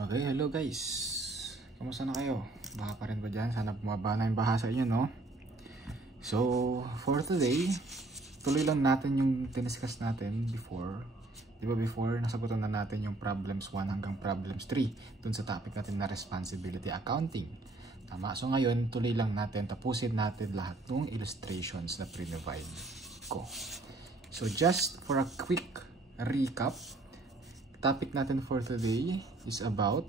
Okay, hello guys. Kamusta na kayo? Baha pa rin ba dyan? Sana bumaba na yung baha sa inyo, no? So, for today, tuloy lang natin yung diniscuss natin before. Diba before, nasagutan na natin yung problems 1 hanggang problems 3 dun sa topic natin na responsibility accounting. Tama? So ngayon, tuloy lang natin, tapusin natin lahat ng illustrations na pre-provide ko. So just for a quick recap, topic natin for today is about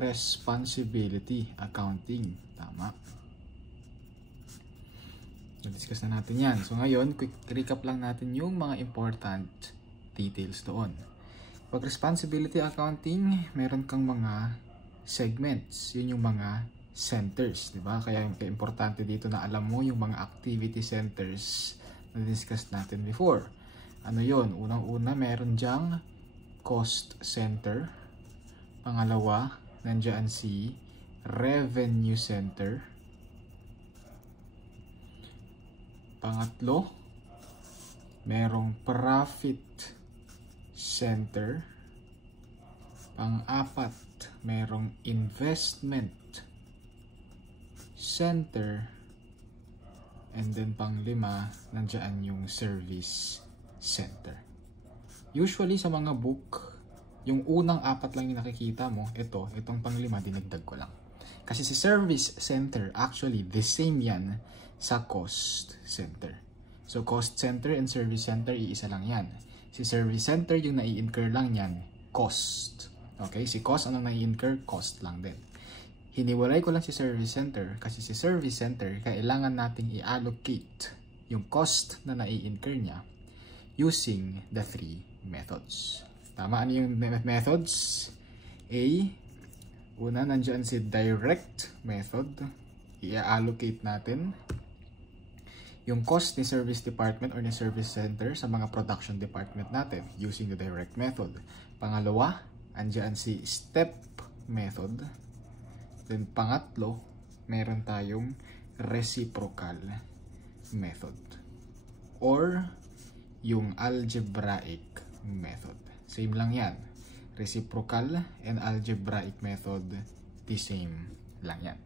responsibility accounting. Tama. Na-discuss na natin yan. So ngayon, quick recap lang natin yung mga important details doon. Pag responsibility accounting, meron kang mga segments. Yun yung mga centers. Diba? Kaya yung importante dito na alam mo yung mga activity centers na discuss natin before. Ano yun? Unang-una, meron dyang cost center. Pangalawa, nandiyan si revenue center. Pangatlo, merong profit center. Pang-apat, merong investment center. And then pang-lima, nandiyan yung service center. Usually sa mga book, yung unang apat lang yung nakikita mo, itong pang-lima, dinagdag ko lang. Kasi si service center, actually, the same yan sa cost center. So, cost center and service center, iisa lang yan. Si service center, yung nai-incur lang yan, cost. Okay? Si cost, anong nai-incur? Cost lang din. Hiniwalay ko lang si service center kasi si service center, kailangan nating i-allocate yung cost na nai-incur niya using the 3 methods. Tama? Ano yung methods? A, una, nandiyan si direct method. I-allocate natin yung cost ni service department or ni service center sa mga production department natin using the direct method. Pangalawa, andyan si step method. Then pangatlo, meron tayong reciprocal method or yung algebraic method. Same lang yan. Reciprocal and algebraic method, the same lang yan.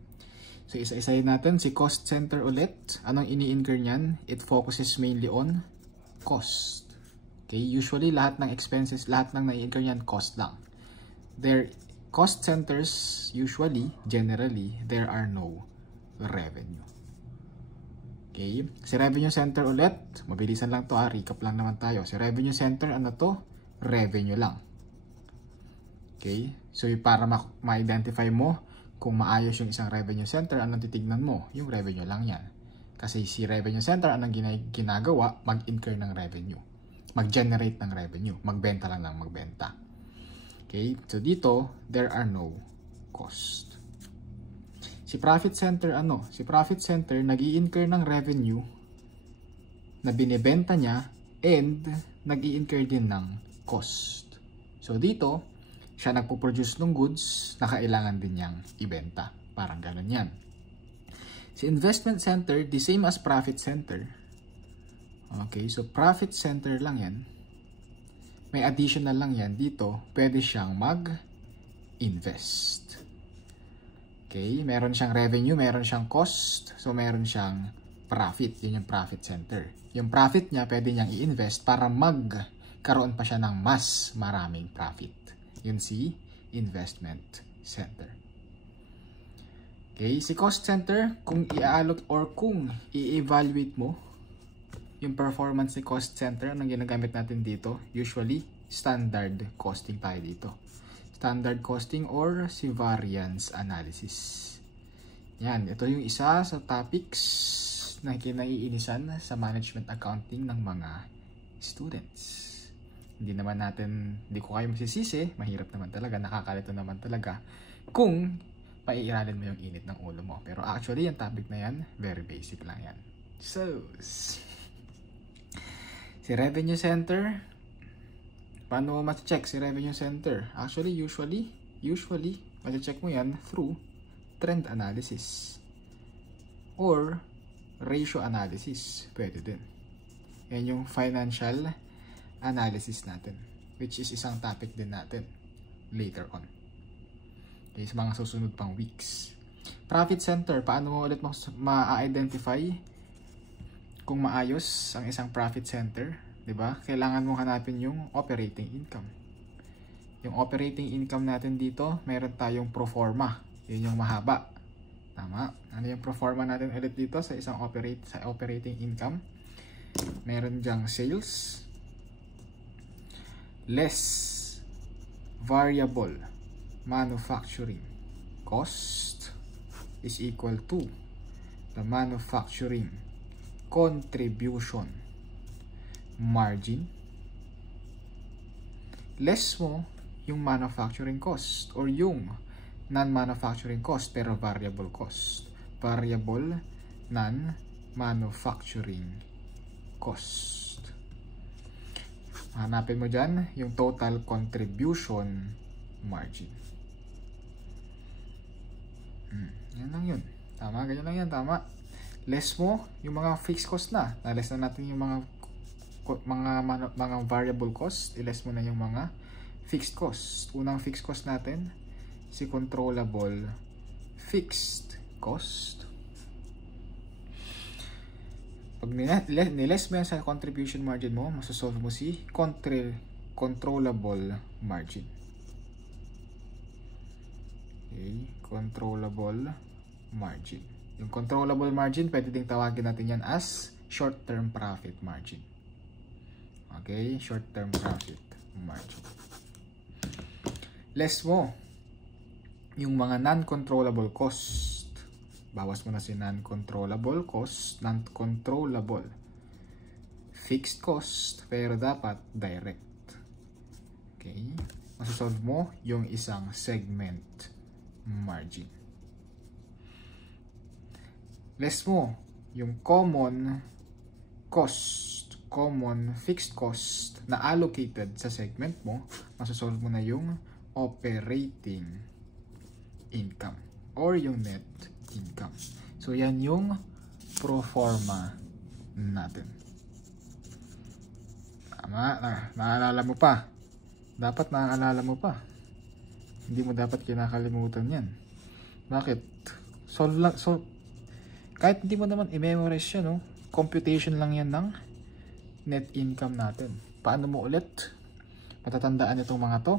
So, isa-isayin natin si cost center ulit. Anong ini-incur niyan? It focuses mainly on cost. Okay? Usually, lahat ng expenses, lahat ng nai-incur niyan, cost lang. Their cost centers, usually, generally, there are no revenue. Okay? Si revenue center ulit, mabilisan lang to recap lang naman tayo. Si revenue center, ano to? Revenue lang. Okay? So, para ma-identify mo kung maayos yung isang revenue center, anong titignan mo? Yung revenue lang yan. Kasi si revenue center, anong ginagawa? Mag-incur ng revenue. Mag-generate ng revenue. Magbenta lang ng magbenta. Okay? So dito, there are no cost. Si profit center, ano? Si profit center, nag-i-incur ng revenue na binibenta niya and nag-i-incur din ng cost. So dito, siya nagpo-produce ng goods na kailangan din niyang ibenta. Parang ganun yan. Si investment center, the same as profit center. Okay, so profit center lang yan. May additional lang yan. Dito, pwede siyang mag-invest. Okay, meron siyang revenue, meron siyang cost, so meron siyang profit. Yun yung profit center. Yung profit niya, pwede niyang i-invest para magkaroon pa siya ng mas maraming profit. Yun si investment center. Okay, si cost center, kung i-allocate or kung i-evaluate mo yung performance ni cost center, anong ginagamit natin dito? Usually, standard costing tayo dito. Standard costing or si variance analysis. Yan, ito yung isa sa topics na kinaiinisan sa management accounting ng mga students. Hindi ko kayo masisisi, mahirap naman talaga, nakakalito naman talaga kung paiiralin mo yung init ng ulo mo. Pero actually, yung topic na yan, very basic lang yan. So, si revenue center, paano mo ma-check si revenue center? Actually, usually, ma-check mo yan through trend analysis or ratio analysis. Pwede din. Yan yung financial analysis natin, which is isang topic din natin. later on. Okay, sa mga susunod pang weeks. Profit center, paano mo ulit ma-identify kung maayos ang isang profit center? Diba? Kailangan mong hanapin yung operating income. Yung operating income natin dito, meron tayong pro forma. Yun yung mahaba. Tama? Ano yung pro forma natin ulit dito sa isang operating income? Meron dyang sales less variable manufacturing cost is equal to the manufacturing contribution margin. Less mo yung manufacturing cost or yung non-manufacturing cost pero variable cost. Variable non-manufacturing cost. Hanapin mo dyan yung total contribution margin. Yan lang yun. Tama, ganyan lang yan. Tama. Less mo yung mga fixed cost na. Na-less na natin yung mga variable cost. I-less mo na yung mga fixed cost. Unang fixed cost natin, si controllable fixed cost. Pag niless mo yan sa contribution margin mo, masasolve mo si controllable margin. Okay, controllable margin. Yung controllable margin, pwede ding tawagin natin yan as short-term profit margin. Okay, short-term profit margin. Less mo yung mga non-controllable cost. Bawas mo na si non-controllable cost, non-controllable fixed cost, pero dapat direct. Okay, masasolve mo yung isang segment margin. Less mo yung common cost, common fixed cost na allocated sa segment mo, masasolve mo na yung operating income or yung net income. So yan yung pro forma natin. Tama, naalala mo pa. Dapat naalala mo pa. Hindi mo dapat kinakalimutan yan. Bakit? Solve lang, kahit hindi mo naman i-memorize siya, no? Computation lang yan ng net income natin. Paano mo ulit matatandaan itong mga to?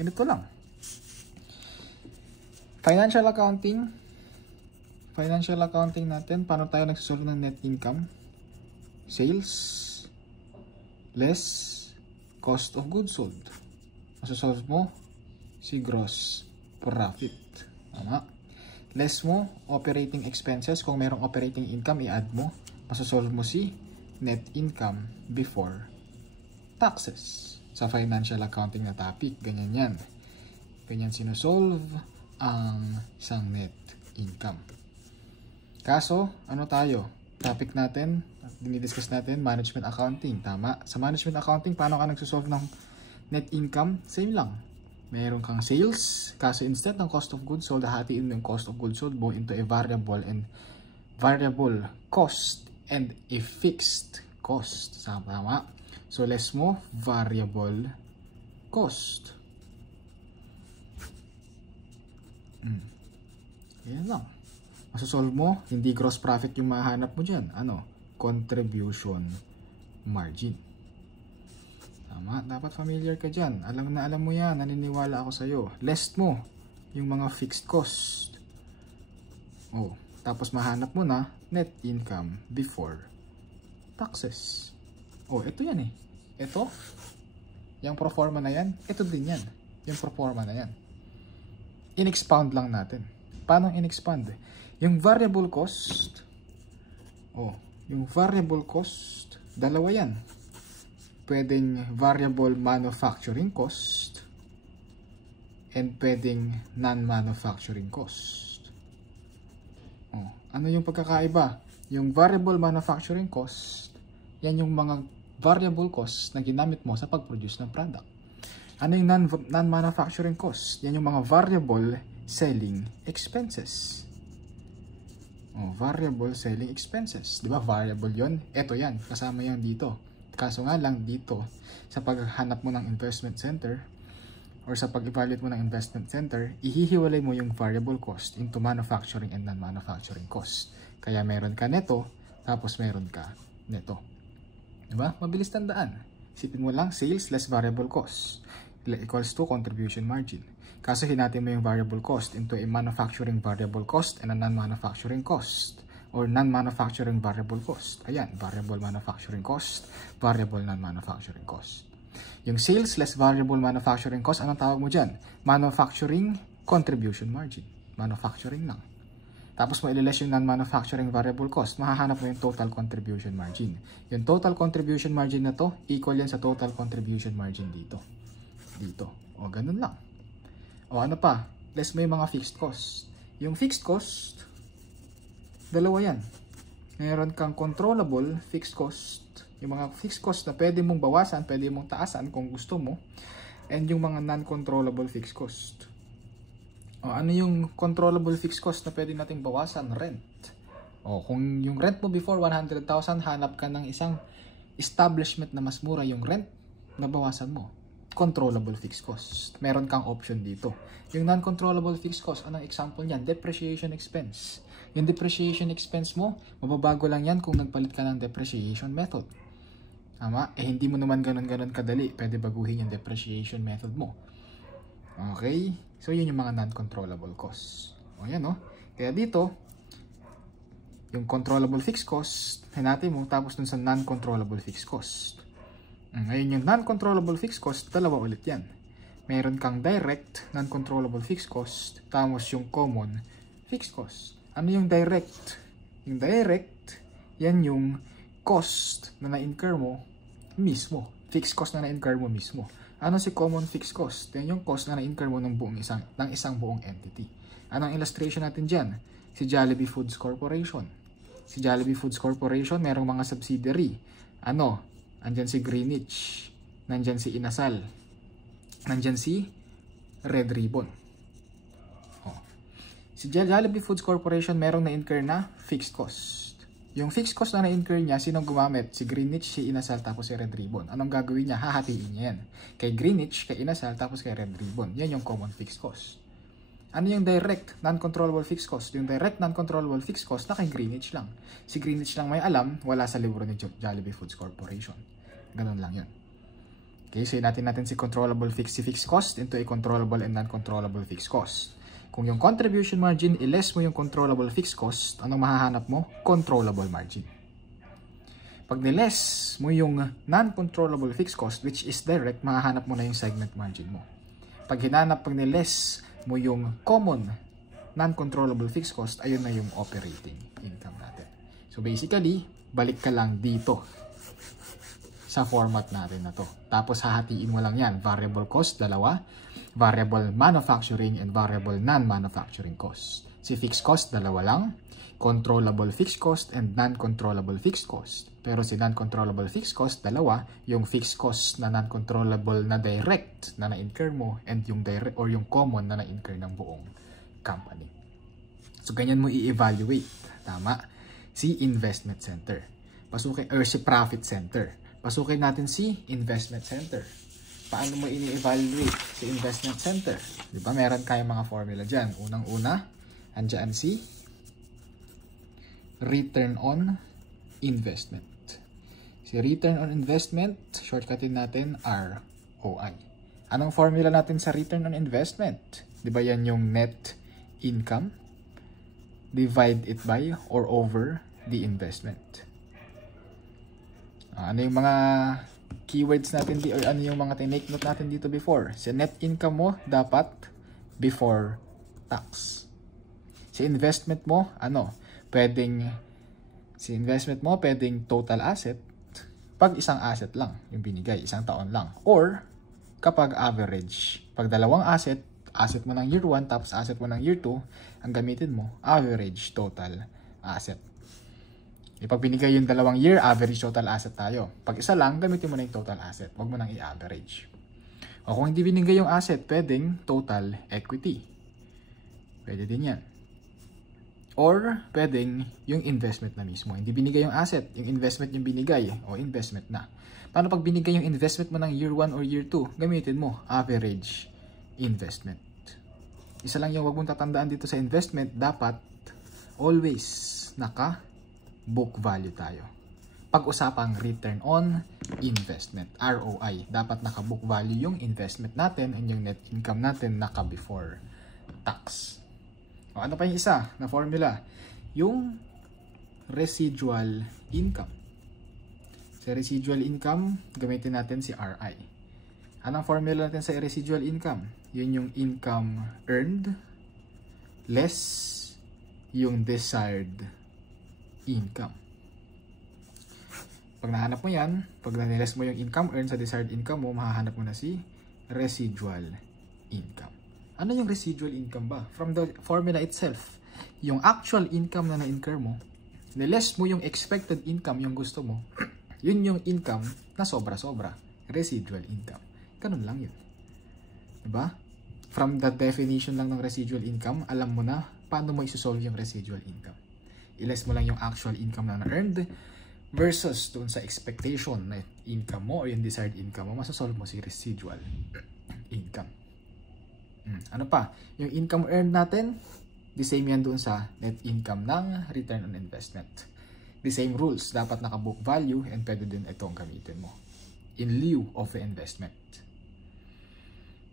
Ganito lang. Financial accounting natin, paano tayo nagsusolve ng net income? Sales less cost of goods sold. Masasolve mo si gross profit. Tama. Less mo operating expenses. Kung merong operating income, i-add mo. Masasolve mo si net income before taxes. Sa financial accounting na topic, ganyan yan. Ganyan sinusolve ang isang net income. Kaso, ano tayo? Topic natin, dinidiscuss natin, management accounting. Tama. Sa management accounting, paano ka nagsusolve ng net income? Same lang. Meron kang sales, kaso instead ng cost of goods sold, hatiin mo yung cost of goods sold mo into a variable cost and a fixed cost. Tama. So, less mo variable cost. Yan lang. Masasolve mo, hindi gross profit yung mahanap mo dyan. Ano? Contribution margin. Tama, dapat familiar ka dyan. Alam na alam mo yan, naniniwala ako sa'yo. Less mo yung mga fixed cost. Oh, tapos mahanap mo na net income before taxes. Oh, ito yan eh. Ito, yung proforma na yan, ito din yan. Yung proforma na yan. In-expound lang natin. Paano in-expand? Yung variable cost, oh, yung variable cost, dalawa yan. Pwedeng variable manufacturing cost and pwedeng non-manufacturing cost. Oh, ano yung pagkakaiba? Yung variable manufacturing cost, yan yung mga variable cost na ginamit mo sa pag-produce ng product. Ano yung non-manufacturing cost? Yan yung mga variable selling expenses. Oh, variable selling expenses. Di ba? Variable yon. Ito yan. Kasama yan dito. Kaso nga lang dito, sa paghanap mo ng investment center or sa pag-evaluate mo ng investment center, ihihiwalay mo yung variable cost into manufacturing and non-manufacturing cost. Kaya meron ka neto, tapos meron ka neto. Diba? Mabilis tandaan. Isipin mo lang, sales less variable cost equals to contribution margin. Kaso hinatin mo yung variable cost into a manufacturing variable cost and a non-manufacturing cost. Or non-manufacturing variable cost. Ayan, variable manufacturing cost, variable non-manufacturing cost. Yung sales less variable manufacturing cost, anong tawag mo dyan? Manufacturing contribution margin. Manufacturing lang. Tapos mo ililess yung non-manufacturing variable cost, mahahanap mo yung total contribution margin. Yung total contribution margin na to, equal yan sa total contribution margin dito. Dito. O, ganun lang. O, ano pa? Less mo yung mga fixed cost. Yung fixed cost, dalawa yan. Meron kang controllable fixed cost. Yung mga fixed cost na pwede mong bawasan, pwede mong taasan kung gusto mo. And yung mga non-controllable fixed cost. O, ano yung controllable fixed cost na pwede nating bawasan? Rent. O, kung yung rent mo before 100,000, hanap ka ng isang establishment na mas mura yung rent, nabawasan mo. Controllable fixed cost. Meron kang option dito. Yung non-controllable fixed cost, anong example niyan? Depreciation expense. Yung depreciation expense mo, mababago lang yan kung nagpalit ka ng depreciation method. Tama? Eh, hindi mo naman ganun-ganun kadali. Pwede baguhin yung depreciation method mo. Okay? So, yun yung mga non-controllable costs. O, yan, no? Kaya dito, yung controllable fixed cost, hinati mo, tapos dun sa non-controllable fixed cost. Ngayon, yung non-controllable fixed cost, dalawa ulit yan. Meron kang direct non-controllable fixed cost, tapos yung common fixed cost. Ano yung direct? Yung direct, yan yung cost na na-incur mo mismo. Fixed cost na na-incur mo mismo. Ano si common fixed cost? Yan yung cost na na-incur mo ng isang buong entity. Anong illustration natin dyan? Si Jollibee Foods Corporation. Si Jollibee Foods Corporation, merong mga subsidiary. Ano? Andyan si Greenwich. Nandyan si Inasal. Nandyan si Red Ribbon. Si Jollibee Foods Corporation merong na-incur na fixed cost. Yung fixed cost na na-incur niya, sinong gumamit? Si Greenwich, si Inasal, tapos si Red Ribbon. Anong gagawin niya? Hahatiin niya yan. Kay Greenwich, kay Inasal, tapos kay Red Ribbon. Yan yung common fixed cost. Ano yung direct non-controllable fixed cost? Yung direct non-controllable fixed cost na kay Greenwich lang. Si Greenwich lang may alam, wala sa libro ni Jollibee Foods Corporation. Ganun lang yun. Okay, so natin si controllable fixed cost into a controllable and non-controllable fixed cost. Kung yung contribution margin, i-less mo yung controllable fixed cost, anong mahahanap mo? Controllable margin. Pag ni-less mo yung non-controllable fixed cost, which is direct, mahahanap mo na yung segment margin mo. Pag ni-less mo yung common non-controllable fixed cost, ayun na yung operating income natin. So basically, balik ka lang dito sa format natin na to. Tapos hahatiin mo lang yan. Variable cost, dalawa. Variable manufacturing and variable non-manufacturing cost. Si fixed cost, dalawa lang. Controllable fixed cost and non-controllable fixed cost. Pero si non-controllable fixed cost, dalawa. Yung fixed cost na non-controllable na direct na na-incur mo and yung direct or yung common na na-incur ng buong company. So, ganyan mo i-evaluate. Tama? Si investment center. Pasukin, or si profit center. Pasukin natin si investment center. Paano mo ini-evaluate si investment center? Diba meron kayong mga formula dyan. Unang-una, andyan si return on investment. Si return on investment, shortcutin natin ROI. Anong formula natin sa return on investment? Diba yan yung net income? Divide it by or over the investment. Ano yung mga keywords natin dito, or ano yung mga tinake note natin dito before? Si net income mo, dapat before tax. Si investment mo, si investment mo, pwedeng total asset, pag isang asset lang, yung binigay, isang taon lang. Or, kapag average, pag dalawang asset mo ng year 1, tapos asset mo ng year 2, ang gamitin mo, average total asset. Pag binigay yung dalawang year, average total asset tayo. Pag isa lang, gamitin mo na yung total asset. Huwag mo nang i-average. O kung hindi binigay yung asset, pwedeng total equity. Pwede din yan. Or, pwedeng yung investment na mismo. Hindi binigay yung asset, yung investment yung binigay, o investment na. Paano pag binigay yung investment mo ng year 1 or year 2? Gamitin mo, average investment. Isa lang yung wag mong tatandaan dito sa investment, dapat always naka book value tayo. Pag-usapang return on investment, ROI, dapat naka book value yung investment natin and yung net income natin naka before tax. O ano pa yung isa na formula? Yung residual income. Sa residual income, gamitin natin si RI. Anong formula natin sa residual income? Yun yung income earned less yung desired income. Pag nahanap mo yan, pag naniles mo yung income earned sa desired income mo, mahahanap mo na si residual income. Ano yung residual income ba? From the formula itself, yung actual income na na-incur mo, niles mo yung expected income yung gusto mo, yun yung income na sobra-sobra. Residual income. Ganun lang yun. Diba? From the definition lang ng residual income, alam mo na paano mo isosolve yung residual income. Iles mo lang yung actual income na na-earned versus dun sa expectation na income mo o yung desired income mo, masasolve mo si residual income. Ano pa? Yung income earned natin, the same yan dun sa net income ng return on investment. The same rules, dapat naka-book value and pwede din itong gamitin mo in lieu of the investment.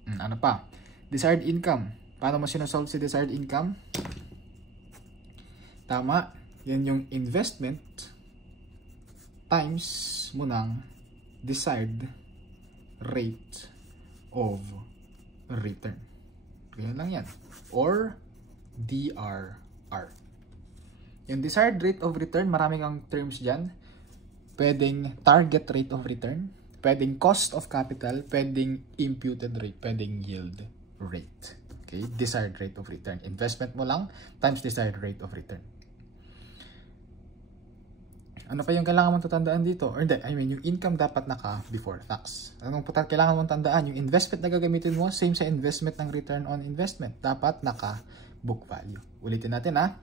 Ano pa? Desired income. Paano mo sinosolve si desired income? Tama, yan yung investment times mo ng desired rate of return. Ganyan lang yan. Or DRR. Yung desired rate of return, marami kang terms dyan. Pwedeng target rate of return, pwedeng cost of capital, pwedeng imputed rate, pwedeng yield rate. Okay? Desired rate of return. Investment mo lang times desired rate of return. Ano pa yung kailangan mong tatandaan dito? Or hindi, yung income dapat naka before tax. Anong kailangan mong tandaan? Yung investment na gagamitin mo, same sa investment ng return on investment. Dapat naka book value. Ulitin natin na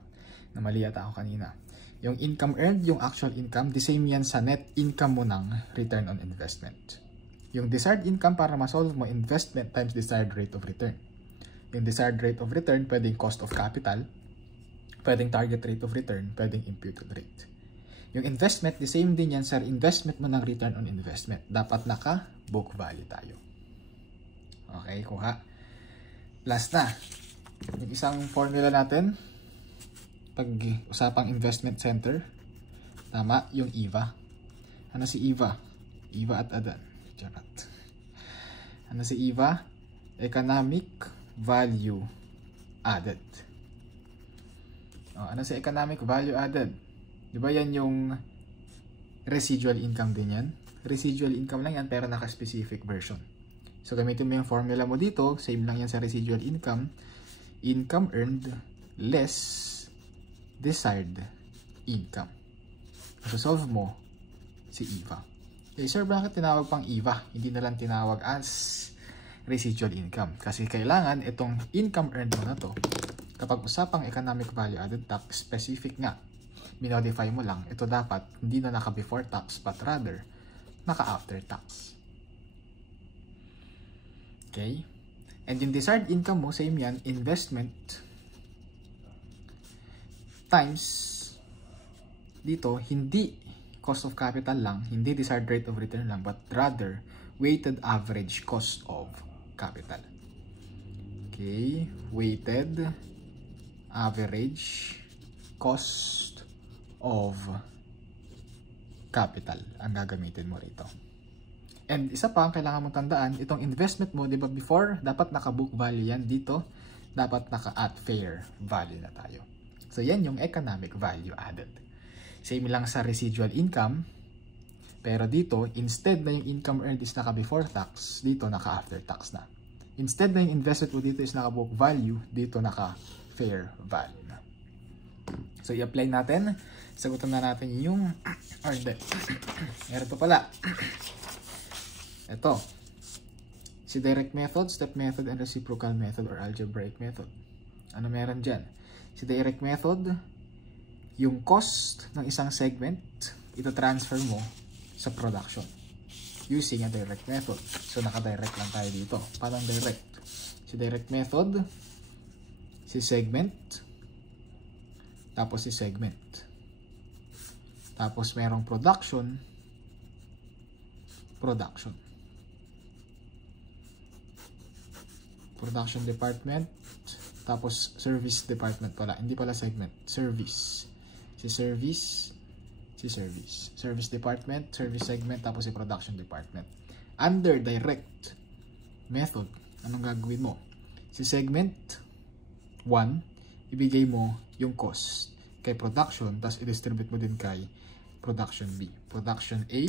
mali yata ako kanina. Yung income earned, yung actual income, the same yan sa net income mo ng return on investment. Yung desired income, para ma-solve mo, investment times desired rate of return. Yung desired rate of return, pwedeng cost of capital, pwedeng target rate of return, pwedeng imputed rate. Yung investment, the same din yan sa investment mo ng return on investment. Dapat naka book value tayo. Okay, kuha. Last na. Yung isang formula natin, pag-usapang investment center, tama, yung EVA. Ano si EVA? EVA at Adan. Charot. Ano si EVA? Economic Value Added. Ano si Economic Value Added? Diba yan yung residual income din yan? Residual income lang yan pero naka-specific version. So gamitin mo yung formula mo dito, same lang yan sa residual income. Income earned less desired income. So solve mo si EVA. Okay, sir, bakit tinawag pang EVA? Hindi na lang tinawag as residual income. Kasi kailangan itong income earned mo na to, kapag usapang economic value added tax, specific nga, minodify mo lang, ito dapat hindi na naka before tax but rather naka after tax. Okay? And yung desired income mo, same yan, investment times dito, hindi cost of capital lang, hindi desired rate of return lang, but rather weighted average cost of capital. Okay? Weighted average cost of capital ang gagamitin mo rito. And isa pa, kailangan mong tandaan, itong investment mo, di ba before, dapat naka-book value yan. Dito, dapat naka-at fair value na tayo. So, yan yung economic value added. Same lang sa residual income, pero dito, instead na yung income earned is naka-before tax, dito naka-after tax na. Instead na yung investment mo dito is naka-book value, dito naka-fair value na. So, i-apply natin. Sagutan na natin yung or hindi. Meron pa pala. Ito. Si direct method, step method, and reciprocal method or algebraic method. Ano meron dyan? Si direct method, yung cost ng isang segment, ito transfer mo sa production using a direct method. So, naka-direct lang tayo dito. Paano direct? Si Si direct method, si segment, tapos si segment. Tapos merong production, production department, tapos service department pala, hindi pala segment, service. Si service, service department, service segment, tapos si production department. Under direct method, anong gagawin mo? Si segment 1, ibigay mo yung cost kay production, tapos i-distribute mo din kay production B. Production A,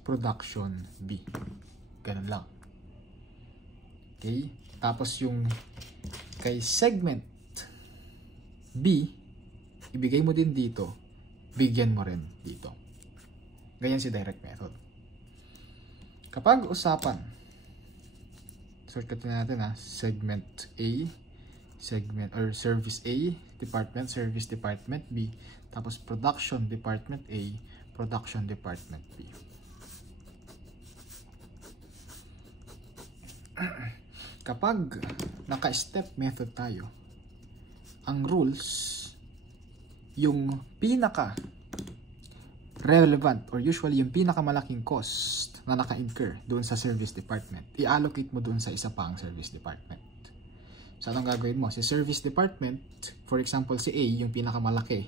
production B. Ganun lang. Okay? Tapos yung kay segment B, ibigay mo din dito, bigyan mo rin dito. Ganyan si direct method. Kapag usapan, shortcut natin segment A, segment or service A, department, service department B, tapos production department A, production department B. Kapag naka-step method tayo, ang rules, yung pinaka relevant or usually yung pinakamalaking cost na naka-incur doon sa service department, i-allocate mo doon sa isa pang service department. So anong gagawin mo? Si service department, for example si A, yung pinakamalaki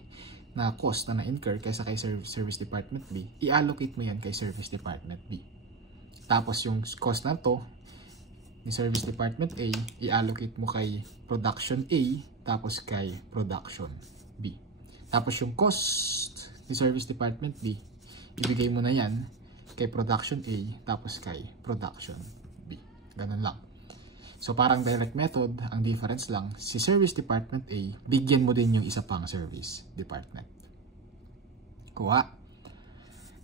na cost na na-incur kaysa kay service department B, i-allocate mo yan kay service department B. Tapos yung cost na to ni service department A, i-allocate mo kay production A, tapos kay production B. Tapos yung cost ni service department B, ibigay mo na yan kay production A, tapos kay production B. Ganun lang. So parang direct method, ang difference lang, si service department A, bigyan mo din yung isa pang service department. Kuha.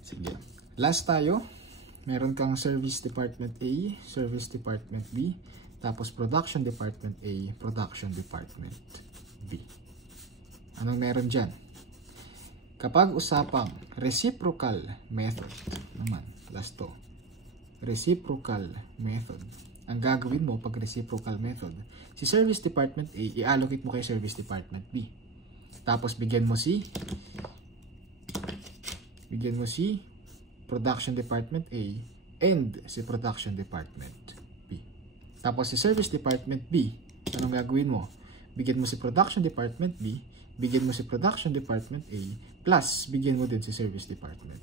Sige. Last tayo. Meron kang service department A, service department B, tapos production department A, production department B. Anong meron dyan? Kapag usapang reciprocal method, naman, last to, reciprocal method, ang gagawin mo pag reciprocal method, si service department A, i-allocate mo kay service department B. Tapos bigyan mo si production department A and si production department B. Tapos si service department B, anong gagawin mo? Bigyan mo si production department B, bigyan mo si production department A, plus bigyan mo din si service department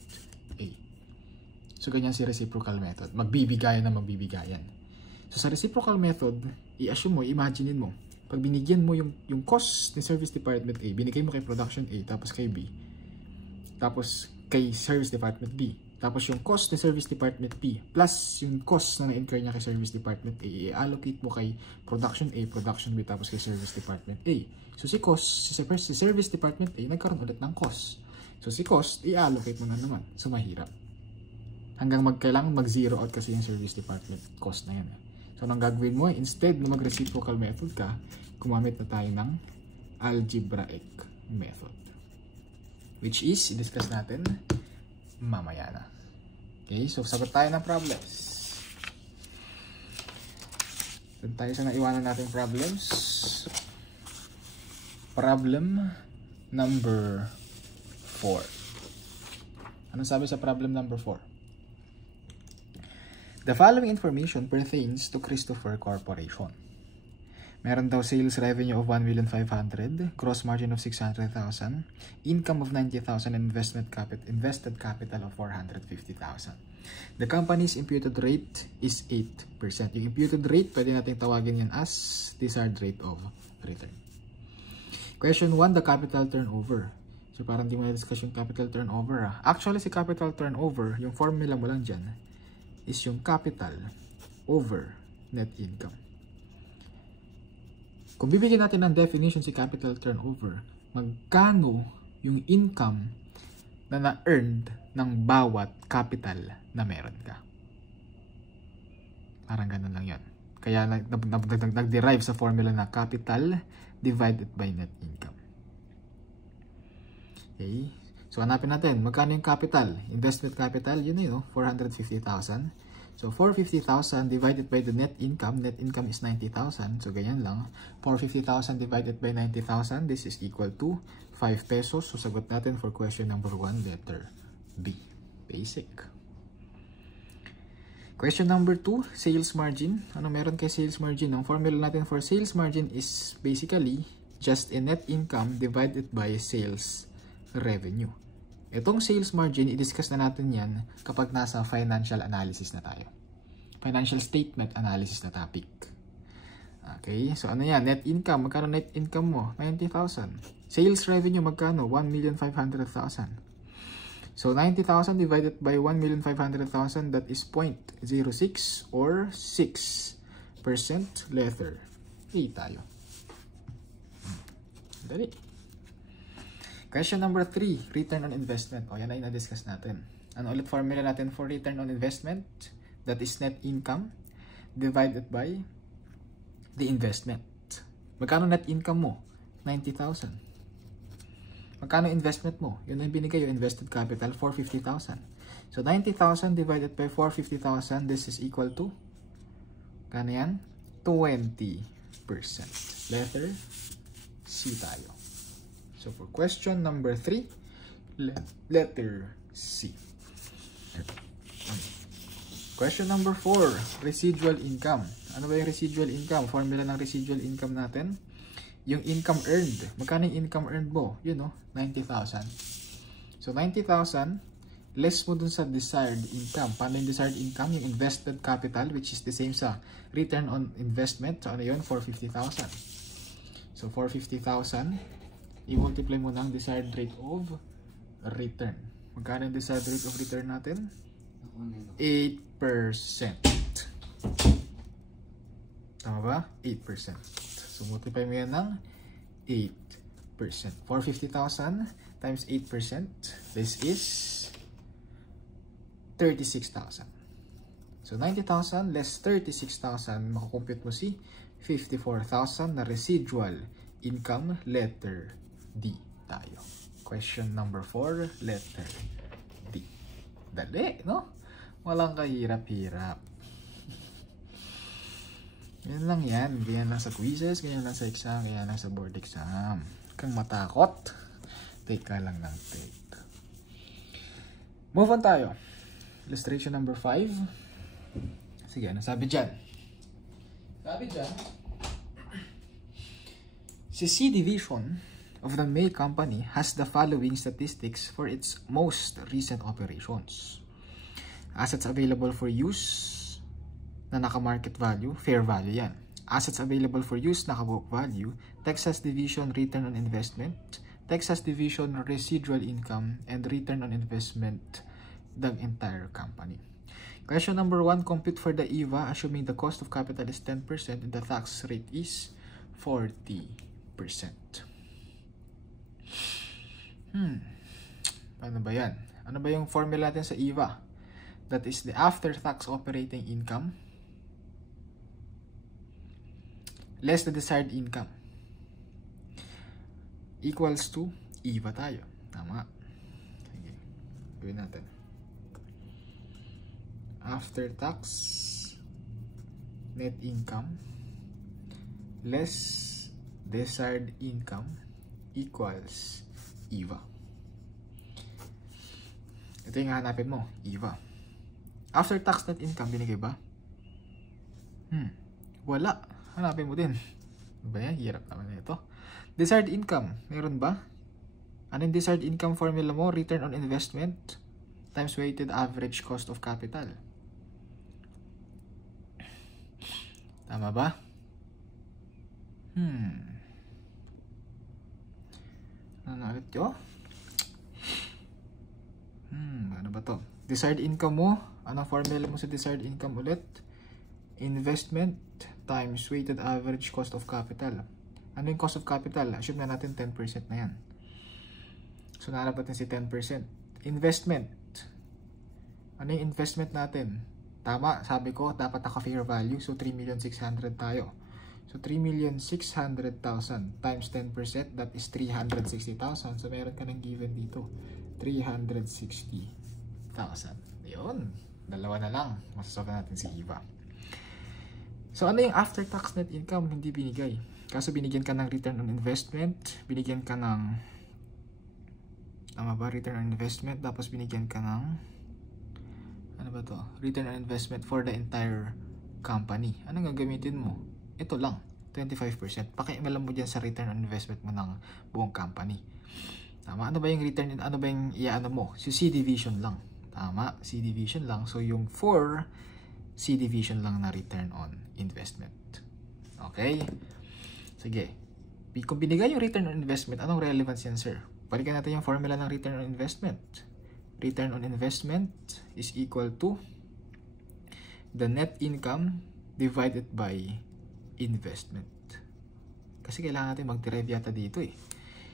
A. So ganyan si reciprocal method. Magbibigayan na magbibigayan. So sa reciprocal method, i-assume mo, imaginein mo, pag binigyan mo yung cost ni service department A, binigay mo kay production A, tapos kay B, tapos kay service department B, tapos yung cost ni service department B plus yung cost na na-incur niya kay service department A, i-allocate mo kay production A, production B, tapos kay service department A. So si service department A, nagkaroon ulit ng cost. So si cost, i-allocate mo na naman. So mahirap. Hanggang kailangan mag-zero out kasi yung service department cost na yan. So anong gagawin mo? Instead na mag-reciprocal method ka, gumamit na tayo ng algebraic method. Which is, i-discuss natin mamaya na. Okay, so sagot tayo ng problems. Sagot tayo sa naiwanan nating problems. Problem number 4. Anong sabi sa problem number 4? The following information pertains to Christopher Corporation. Meron daw sales revenue of 1,500,000, gross margin of 600,000, income of 90,000, invested capital of 450,000. The company's imputed rate is 8%. Yung imputed rate, pwede natin tawagin yan as desired rate of return. Question 1, the capital turnover. So parang di mo na-discuss yung capital turnover. Actually, si capital turnover, yung formula mo lang dyan, is yung capital over net income. Kung bibigyan natin ng definition si capital turnover, magkano yung income na na-earned ng bawat capital na meron ka? Parang ganun lang yun. Kaya nag-derive sa formula na capital divided by net income. Okay. So hanapin natin, magkano yung capital? Investment capital, yun 450,000. So 450,000 divided by the net income is 90,000. So ganyan lang. 450,000 divided by 90,000, this is equal to 5 pesos. So sagot natin for question number 1, letter B. Basic. Question number 2, sales margin. Ano meron kay sales margin? Ang formula natin for sales margin is basically just a net income divided by sales revenue. Itong sales margin, i-discuss na natin yan kapag nasa financial analysis na tayo. Financial statement analysis na topic. Okay, so ano yan? Net income. Magkano net income mo? 90,000. Sales revenue, magkano? 1,500,000. So 90,000 divided by 1,500,000, that is 0.06 or 6%. Letter A tayo. Dali. Question number 3, return on investment. O, yan ay na-discuss natin. Ano ulit formula natin for return on investment? That is net income divided by the investment. Magkano net income mo? 90,000. Magkano investment mo? Yun ang binigay yung invested capital, 450,000. So 90,000 divided by 450,000, this is equal to, kano yan? 20%. Letter C tayo. So for question number 3, letter C. Question number 4, residual income. Ano ba yung residual income? Formula ng residual income natin, yung income earned. Magkano yung income earned mo? Yun, no? 90,000. So 90,000, less mo dun sa desired income. Paano yung desired income? Yung invested capital, which is the same sa return on investment. So ano yun? 450,000. So 450,000, i-multiply mo ng desired rate of return. Magkano yung desired rate of return natin? 8%. Tama ba? 8%. So, multiply mo yan ng 8%. 450,000 times 8%. This is 36,000. So, 90,000 less 36,000. Makakompute mo si 54,000 na residual income, letter D tayo. Question number 4, letter D. Dali, no? Walang kahirap-hirap. Ganyan lang yan. Ganyan lang sa quizzes, ganyan lang sa exam, ganyan lang sa board exam. Kang matakot. Take ka lang ng take. Move on tayo. Illustration number 5. Sige, ano sabi dyan? Sabi dyan, si C division of the May Company has the following statistics for its most recent operations. Assets available for use na naka-market value, fair value yan. Assets available for use, naka-book value. Texas Division return on investment. Texas Division residual income and return on investment, the entire company. Question number 1, compute for the EVA assuming the cost of capital is 10% and the tax rate is 40%. Ano ba yan? Ano ba yung formula natin sa EVA? That is the after-tax operating income less the desired income equals to EVA tayo. Tama. Sige. Gawin natin. After-tax net income less desired income equals EVA. Ito yung hanapin mo, EVA. After tax net income, binigay ba? Wala. Hanapin mo din. Ba yan? Hirap naman na ito. Desired income, meron ba? Ano yung desired income formula mo? Return on investment times weighted average cost of capital. Tama ba? Ano ulit yun? Ano ba to? Desired income mo. Anong formula mo sa desired income ulit? Investment times weighted average cost of capital. Ano yung cost of capital? Assume na natin 10% na yan. So, nahanap natin si 10%. Investment. Ano yung investment natin? Tama, sabi ko, dapat naka-fair value. So, 3,600,000 tayo. So, 3,600,000 times 10%, that is 360,000. So, meron ka ng given dito. 360,000. Yun. Dalawa na lang. Masasolve natin si Eva. So, ano yung after-tax net income? Hindi binigay. Kaso binigyan ka ng return on investment. Binigyan ka ng... Tama ba? Return on investment. Tapos binigyan ka ng... Ano ba to? Return on investment for the entire company. Anong gagamitin mo? Ito lang. 25%. Pakialam mo dyan sa return on investment mo ng buong company. Tama? Ano ba yung return? Ano ba yung iaano mo? So, C division lang. Tama? C division lang. So, yung 4, C division lang na return on investment. Okay? Sige. Kung binigay yung return on investment, anong relevance yan, sir? Balikan natin yung formula ng return on investment. Return on investment is equal to the net income divided by investment. Kasi kailangan natin mag-derive yata dito eh.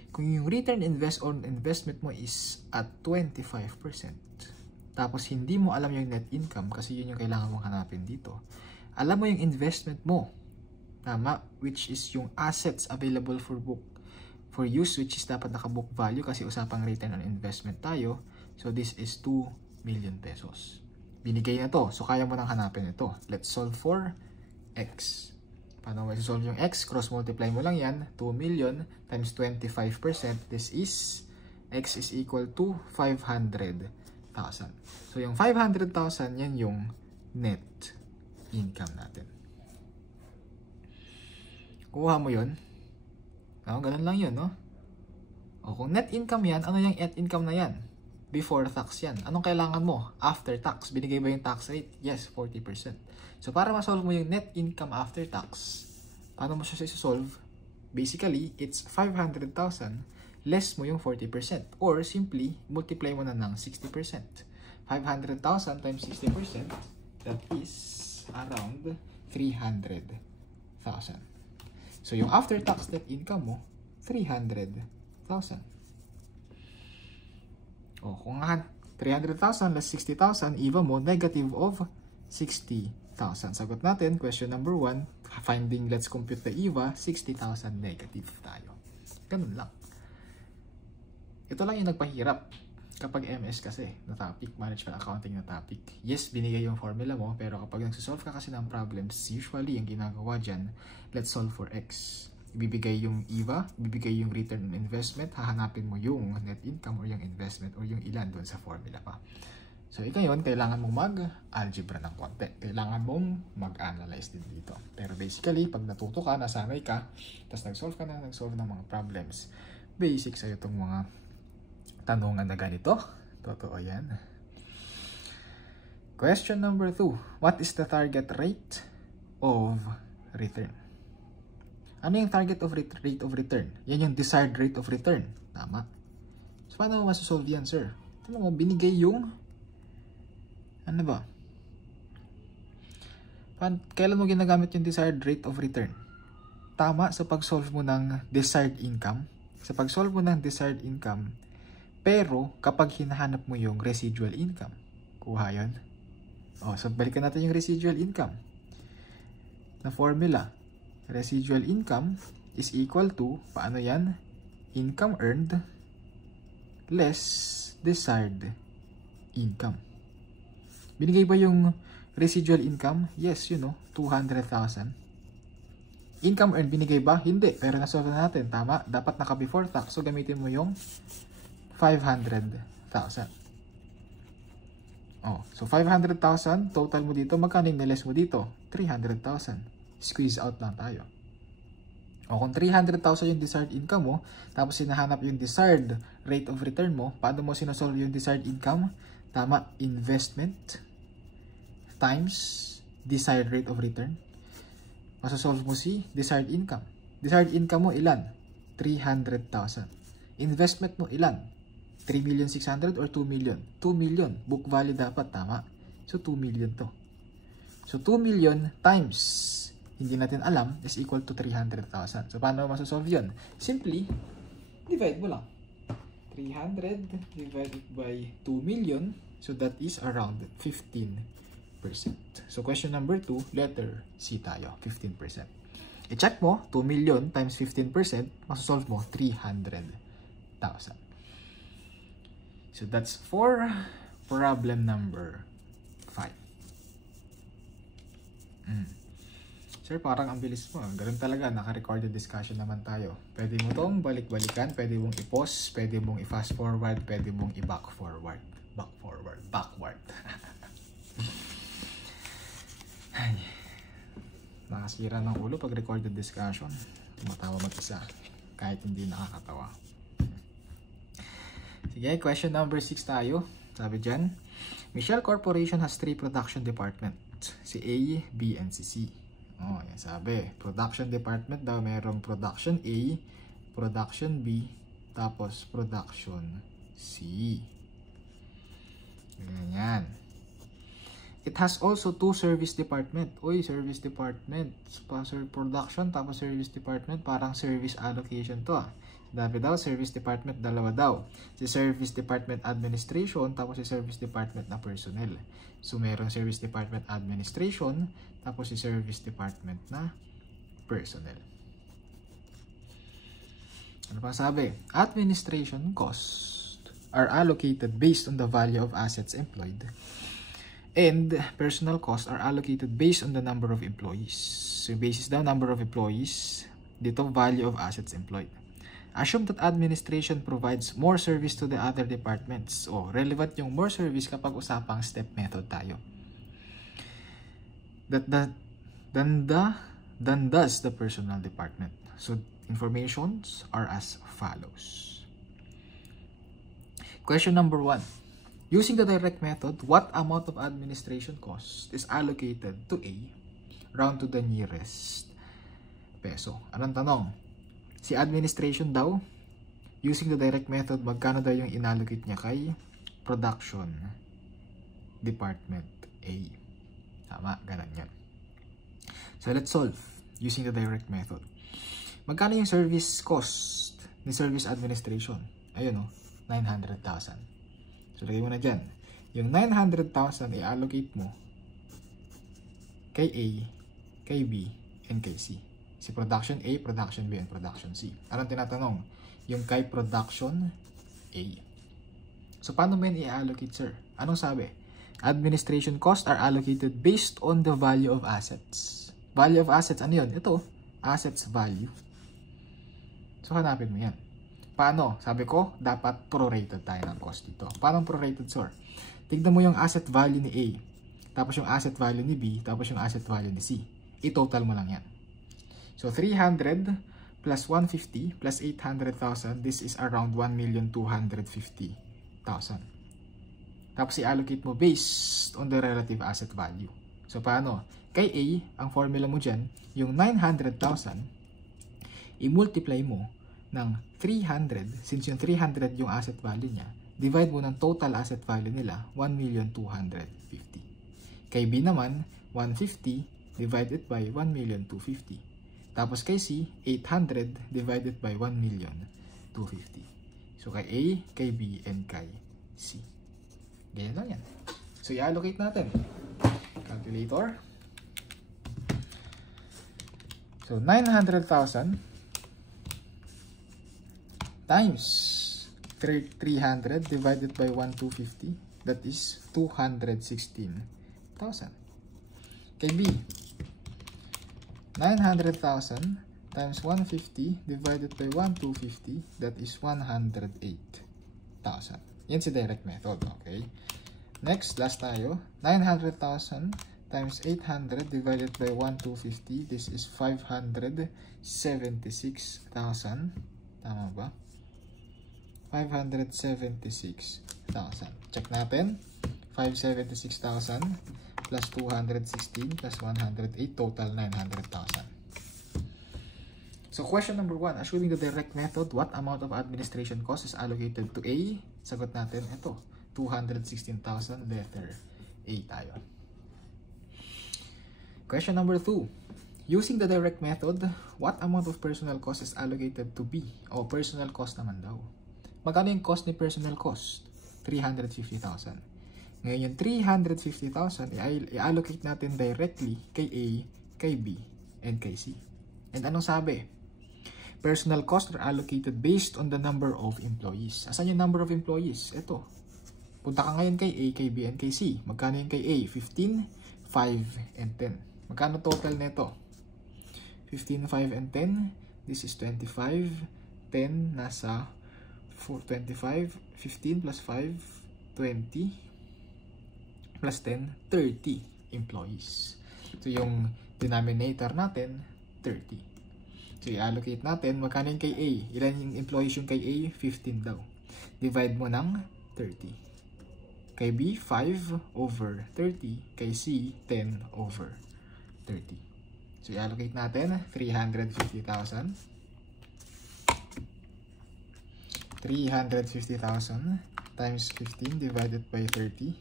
Kung yung return on investment mo is at 25%, tapos hindi mo alam yung net income kasi yun yung kailangan mong hanapin dito. Alam mo yung investment mo. Tama? Which is yung assets available for use, which is dapat naka-book value kasi usapang return on investment tayo. So this is 2 million pesos. Binigay na to. So kaya mo nang hanapin ito. Let's solve for X. Paano mo i-solve yung X? Cross-multiply mo lang yan. 2 million times 25%. This is, X is equal to 500,000. So yung 500,000, yan yung net income natin. Kuha mo yun. No, ganun lang yun, no? O kung net income yan, ano yung net income na yan? Before tax yan. Anong kailangan mo? After tax. Binigay ba yung tax rate? Yes, 40%. So, para ma-solve mo yung net income after tax, paano mo siya solve? Basically, it's 500,000 less mo yung 40%. Or, simply, multiply mo na ng 60%. 500,000 times 60%, that is around 300,000. So, yung after tax net income mo, 300,000. O, kung 300,000 less 60,000, EVA mo, negative of 60,000. Sagot natin, question number 1, finding, let's compute the EVA, 60,000 negative tayo. Ganun lang. Ito lang yung nagpahirap kapag MS kasi na topic, management accounting na topic. Yes, binigay yung formula mo, pero kapag nagsisolve ka kasi ng problems, usually yung ginagawa dyan, let's solve for X. Ibibigay yung EVA, ibibigay yung return on investment, hahanapin mo yung net income or yung investment or yung ilan doon sa formula pa. So ito yun, kailangan mong mag-algebra ng konti. Kailangan mong mag-analyze din dito. Pero basically, pag natuto ka, nasanay ka, tapos nag-solve ka na, nag-solve ng mga problems, basic sa'yo itong mga tanungan na ganito. Totoo yan. Question number 2. What is the target rate of return? Ano yung target of rate of return? Yan yung desired rate of return. Tama. So, paano mo masasolve yan, sir? Tignan mo, binigay yung... Ano ba? Kailan mo ginagamit yung desired rate of return? Tama sa pag-solve mo ng desired income. Sa pag-solve mo ng desired income, pero kapag hinahanap mo yung residual income. Kuha yun. O, so balikan natin yung residual income. Na formula. Residual income is equal to, paano yan? Income earned less desired income. Binigay ba yung residual income? Yes, 200,000. Income earned, binigay ba? Hindi. Pero nasolve na natin. Tama. Dapat naka before tax. So, gamitin mo yung 500,000. Oh, so 500,000. Total mo dito. Magkano yung niles mo dito? 300,000. Squeeze out lang tayo. O kung 300,000 yung desired income mo, tapos hinahanap yung desired rate of return mo, paano mo sinasolve yung desired income? Tama, investment times desired rate of return. Masasolve mo si desired income. Desired income mo ilan? 300,000. Investment mo ilan? 3,600,000 or 2 million? 2 million. Book value dapat, tama. So, 2 million to. So, 2 million times hindi natin alam is equal to 300,000. So, paano masasolve yun? Simply, divide mo lang. 300 divided by 2 million. So, that is around 15%. So, question number 2, letter C tayo, 15%. I-check mo, 2 million times 15%, masasolve mo 300,000. So, that's for problem number 5. Sir, parang ang bilis mo. Ganun talaga, naka-recorded discussion naman tayo. Pwede mo tong balik-balikan, pwede mong i-pause, pwede mong i-fast forward, pwede mong i-back forward. Back forward, backward. Ay, nakasira ng ulo pag recorded discussion. Tumatawa mag-isa, kahit hindi nakakatawa. Sige, question number 6 tayo. Sabi dyan, Michelle Corporation has 3 production departments. Si A, B, and si C. Oh, yan sabi. Production department daw, mayroong production A, production B, tapos production C. Ganyan. It has also 2 service department. Uy, service department. Production, tapos service department. Parang service allocation to. Sabi daw, service department, dalawa daw. Si service department administration, tapos si service department na personnel. So, merong service department administration, tapos si service department na personnel. Ano pa sabi? Administration costs are allocated based on the value of assets employed. And personal costs are allocated based on the number of employees. So, basis daw, number of employees. Dito, value of assets employed. Assume that administration provides more service to the other departments. O, relevant yung more service kapag usapang step method tayo. Then does the personal department. So, informations are as follows. Question number 1. Using the direct method, what amount of administration cost is allocated to A round to the nearest peso? Anong tanong? Si administration daw, using the direct method, magkano daw yung inallocate niya kay production department A? Tama, ganun yan. So, let's solve using the direct method. Magkano yung service cost ni service administration? Ayun o, 900,000. So, lagay mo na dyan. Yung 900,000 i-allocate mo kay A, kay B, and kay C. Si production A, production B, and production C. Anong tinatanong? Yung kay production A. So, paano mo yan i-allocate, sir? Anong sabi? Administration costs are allocated based on the value of assets. Value of assets, ano yun? Ito, assets value. So, hanapin mo yan. Paano? Sabi ko, dapat prorated tayo ng cost dito. Paano prorated, sir? Tignan mo yung asset value ni A, tapos yung asset value ni B, tapos yung asset value ni C. I-total mo lang yan. So, 300 plus 150 plus 800,000, this is around 1,250,000. Tapos, i-allocate mo based on the relative asset value. So, paano? Kay A, ang formula mo dyan, yung 900,000, i-multiply mo ng 300, since yung 300 yung asset value niya, divide mo ng total asset value nila, 1,250,000. Kay B naman, 150 divided by 1,250,000. Tapos kay C, 800 divided by 1,250,000. So, kay A, kay B, and kay C. Ganyan lang yan. So, i-allocate natin. Calculator. So, 900,000 times 300 divided by 1,250. That is 216,000. Kay B, 900,000 times 150 divided by 1,250, that is 108,000. Yan si direct method, okay? Next, last tayo. 900,000 times 800 divided by 1,250, this is 576,000. Tama ba? 576,000. Check natin. 576,000 plus 216 plus 108, total 900,000. So, question number 1, assuming the direct method, what amount of administration cost is allocated to A? Sagot natin, ito, 216,000, letter A tayo. Question number 2, using the direct method, what amount of personal cost is allocated to B? O, personal cost naman daw. Magkano yung cost ni personal cost? 350,000. Ngayon, yung 350,000, i-allocate natin directly kay A, kay B, and kay C. And anong sabi? Personal costs are allocated based on the number of employees. Asan yung number of employees? Ito. Punta ka ngayon kay A, kay B, and kay C. Magkano yung kay A? 15, 5, and 10. Magkano total nito? 15, 5, and 10. This is 25. 10 nasa 25. 15 plus 5, 20. Plus 10, 30 employees. So yung denominator natin, 30. So i-allocate natin. Magkano yung kay A? Ilan yung employees yung kay A? 15 daw. Divide mo ng 30. Kay B, 5 over 30. Kay C, 10 over 30. So, i-allocate natin 350,000. 350,000 times 15 divided by 30.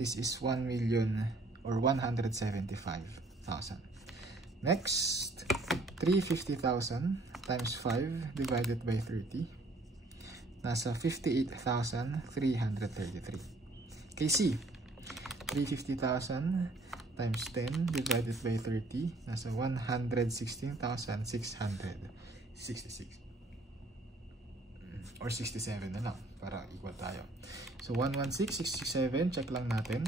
This is 1 million or 175,000. Next, 350,000 times 5 divided by 30. Nasa 58,333. Kay C, 350,000 times 10 divided by 30, nasa 116,666. Or 67 na lang, para equal tayo. So, 116,667, check lang natin.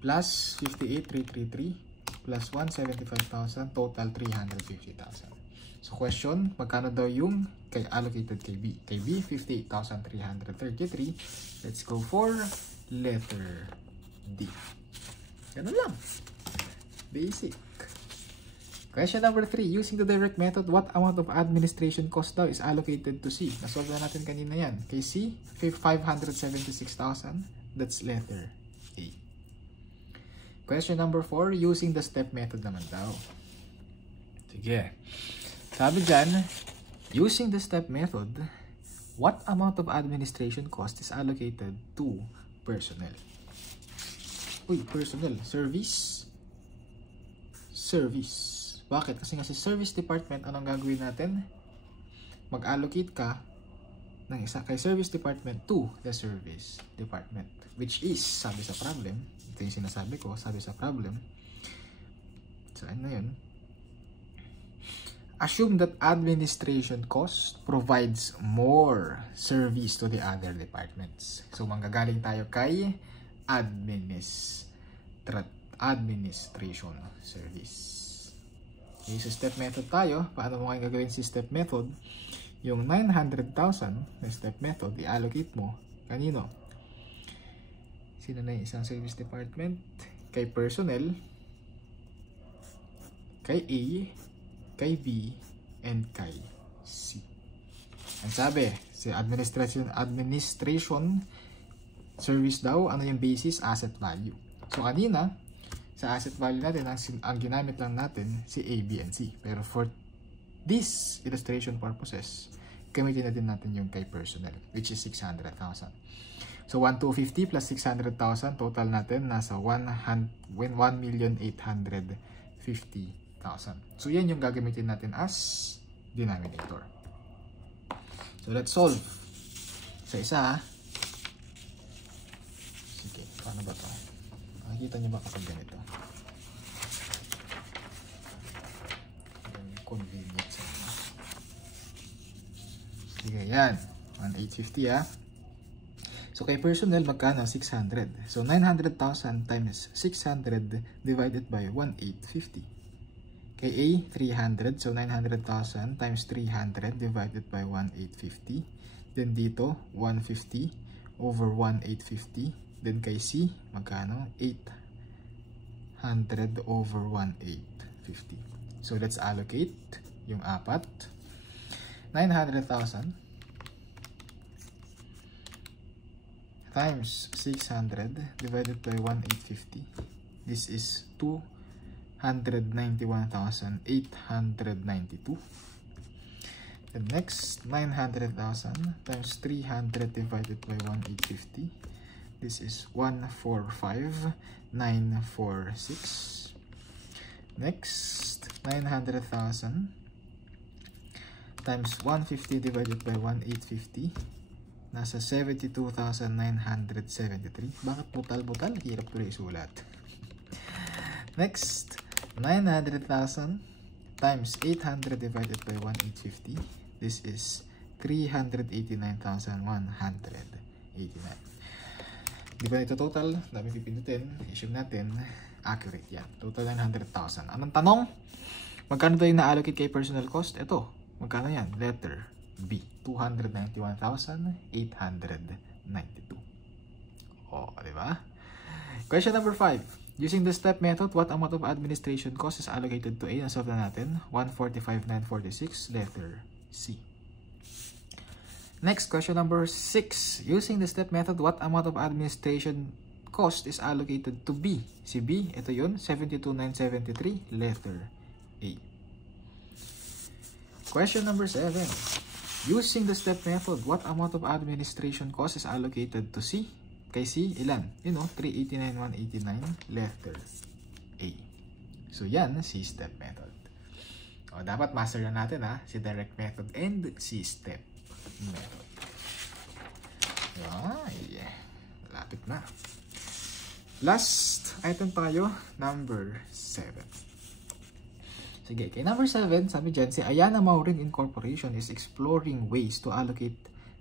Plus 58,333, plus 175,000, total 350,000. So, question, magkano daw yung kay allocated kay B? Kay B, 58,333. Let's go for letter D. Ganun lang. Basic. Question number 3. Using the direct method, what amount of administration cost daw is allocated to C? Nasolve na natin kanina yan. Kay C, 576,000. That's letter A. Question number 4. Using the step method naman daw. Sige. Sabi dyan, using the step method, what amount of administration cost is allocated to personnel? Uy, personnel. Service. Bakit? Kasi nga sa service department, anong gagawin natin? Mag-allocate ka ng isa kay service department to the service department. Which is, sabi sa problem, ito yung sinasabi ko, sabi sa problem. So, ano yun? Assume that administration cost provides more service to the other departments. So, manggagaling tayo kay administration service. Okay, so step method tayo. Paano mo kayo gagawin si step method? Yung 900,000 na step method, i-allocate mo. Kanino? Sino na yung isang service department? Kay personnel, kay A, kay B, and kay C. Ang sabi, si administration service daw, ano yung basis? Asset value. So, kanina, sa asset value natin, ang ginamit lang natin si A, B, and C. Pero for this illustration purposes, gamitin na din natin yung kay personnel, which is 600,000. So, 1,250 plus 600,000, total natin, nasa 1,850,000. So, yan yung gagamitin natin as denominator. So, let's solve. Sa isa, sige, paano ba ito? Nakikita nyo ba kapag ganito? Convenient sa inyo. Sige, yan. 1,850 So, kay personnel, magkano? 600. So, 900,000 times 600 divided by 1,850. Kay A, 300. So, 900,000 times 300 divided by 1,850. Then dito, 150 over 1,850. Then kay C, magkano? 800 over 1,850. So, let's allocate yung apat. 900,000 times 600 divided by 1,850. This is 291,892. And next, 900,000 times 300 divided by 1,850. This is 145,946. Next, 900,000 times 150 divided by 1,850. Nasa 72,973. Bakit butal-butal? Hirap ko rin isulat. Next, 900,000 times 800 divided by 1,850. This is 389,189. Di ba ito total? Dami pipindutin. Assume natin, accurate yan. Total 900,000. Anong tanong? Magkano daw yung na-allocate kay personal cost? Ito. Magkano yan? Letter B. 291,892. O, di ba? Question number 5. Using the step method, what amount of administration cost is allocated to A? Nasolve na natin. 145,946. Letter C. Next, question number 6. Using the step method, what amount of administration cost is allocated to B? Si B, ito yun, 72,973. Letter A. Question number 7. Using the step method, what amount of administration cost is allocated to C? Kay C, ilan? 389,189. Letter A. So, yan, C-step method. O, dapat master na natin, si direct method and C-step method. Ay, lapit na. Last item tayo, number 7. Sige, kay number 7, sabi dyan, si Ayana Maurin Incorporation is exploring ways to allocate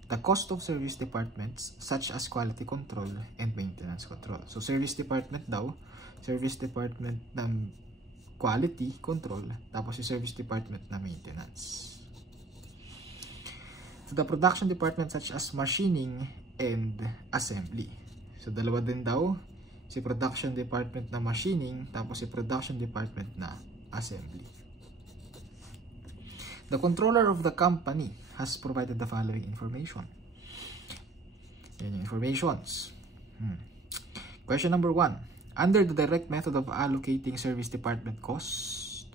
the cost of service departments such as quality control and maintenance control. So, service department daw, service department ng quality control, tapos yung service department na maintenance. So, the production department such as machining and assembly. So, dalawa din daw, si production department na machining, tapos si production department na assembly. The controller of the company has provided the following information. Yan yung informations. Question number 1. Under the direct method of allocating service department cost,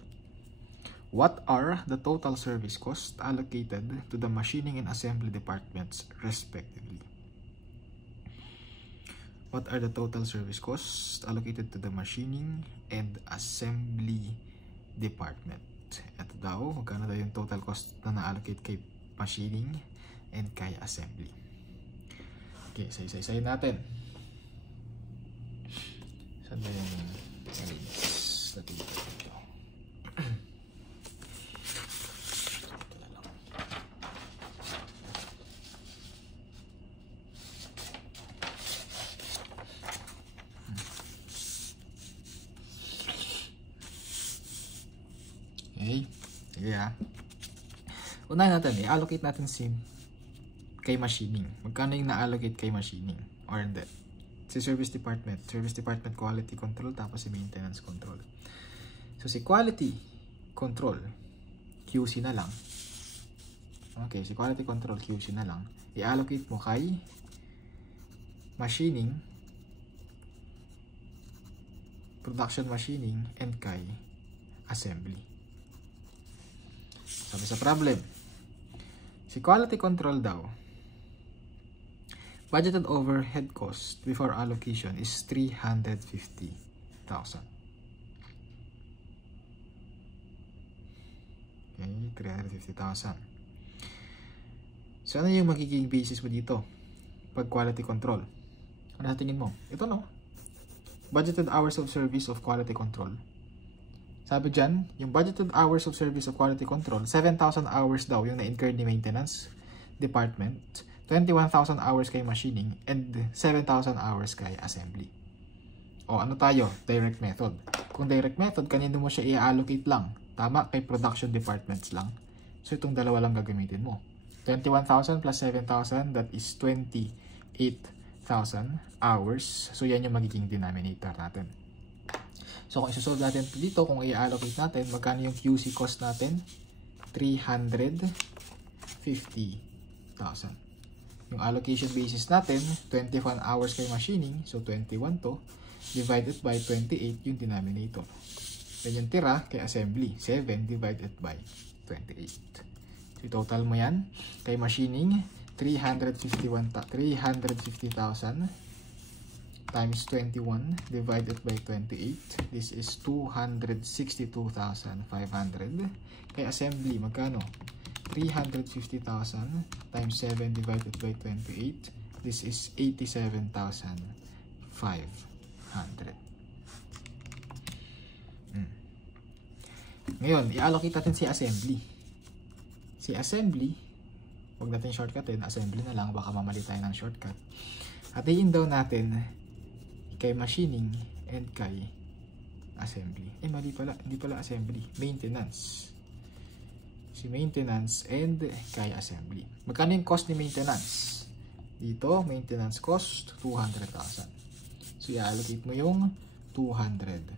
what are the total service costs allocated to the machining and assembly departments respectively? What are the total service costs allocated to the machining and assembly department? Ito daw, magkano daw yung total cost na na-allocate kay machining and kay assembly. Okay, isa-isayin natin. Saan ba yung arrange natin dito? Okay, sige unahin natin, i-allocate natin kay machining. Magkano yung na-allocate kay machining? Or hindi. Si service department quality control, tapos si maintenance control. So si quality control, QC na lang. Okay, si quality control, QC na lang. I-allocate mo kay machining, production machining, and kay assembly. Sabi sa problem, si quality control daw, budgeted overhead cost before allocation is 350,000. Okay, 350,000. So, ano yung magiging basis mo dito? Pag quality control. Ano sa tingin mo? Ito no? Budgeted hours of service of quality control. Sabi dyan, yung budgeted hours of service of quality control, 7,000 hours daw yung na-incurred ni maintenance department, 21,000 hours kay machining, and 7,000 hours kay assembly. O ano tayo? Direct method. Kung direct method, kanino mo siya i-allocate lang? Tama, kay production departments lang. So itong dalawa lang gagamitin mo. 21,000 plus 7,000, that is 28,000 hours. So yan yung magiging denominator natin. So kung isosolve natin dito, kung i-allocate natin, magkano yung QC cost natin? 350,000. Yung allocation basis natin, 21 hours kay machining, so 21 to, divided by 28 yung denominator. Then yung tira kay assembly, 7 divided by 28. So total mo yan, kay machining, 350,000 times 21 divided by 28. This is 262,500. Kay assembly, magkano? 350,000 times 7 divided by 28. This is 87,500. Ngayon, i-allocate natin si assembly. Si assembly, Huwag natin shortcutin, assembly na lang, baka mamali tayo ng shortcut. Hatiin daw natin kay machining and kay assembly. Mali pala, hindi pala assembly, maintenance. Si maintenance and kay assembly. Magkano yung cost ni maintenance? Dito, maintenance cost 200,000. So i-allocate mo yung 200,000.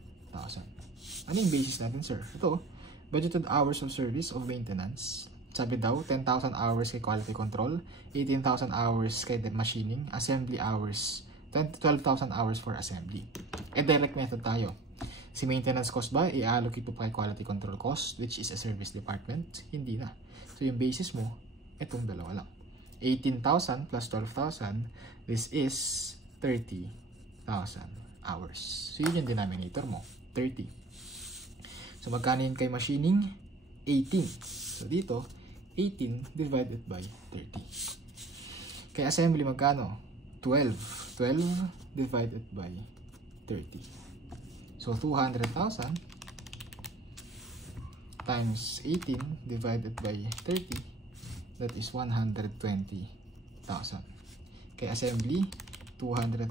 Ano yung basis natin, sir? Ito, budgeted hours of service of maintenance. Sabi daw, 10,000 hours kay quality control, 18,000 hours kay machining, assembly hours, 12,000 hours for assembly. Direct method tayo. Si maintenance cost ba, i-allocate mo pa kay quality control cost, which is a service department? Hindi na. So yung basis mo, itong dalawa lang. 18,000 plus 12,000, this is 30,000 hours. So yun yung denominator mo, 30. So magkano yun kay machining? 18. So dito, 18 divided by 30. Kay assembly magkano? 12. 12 divided by 30. So 200,000 times 18 divided by 30, that is 120,000. Kay assembly, 200,000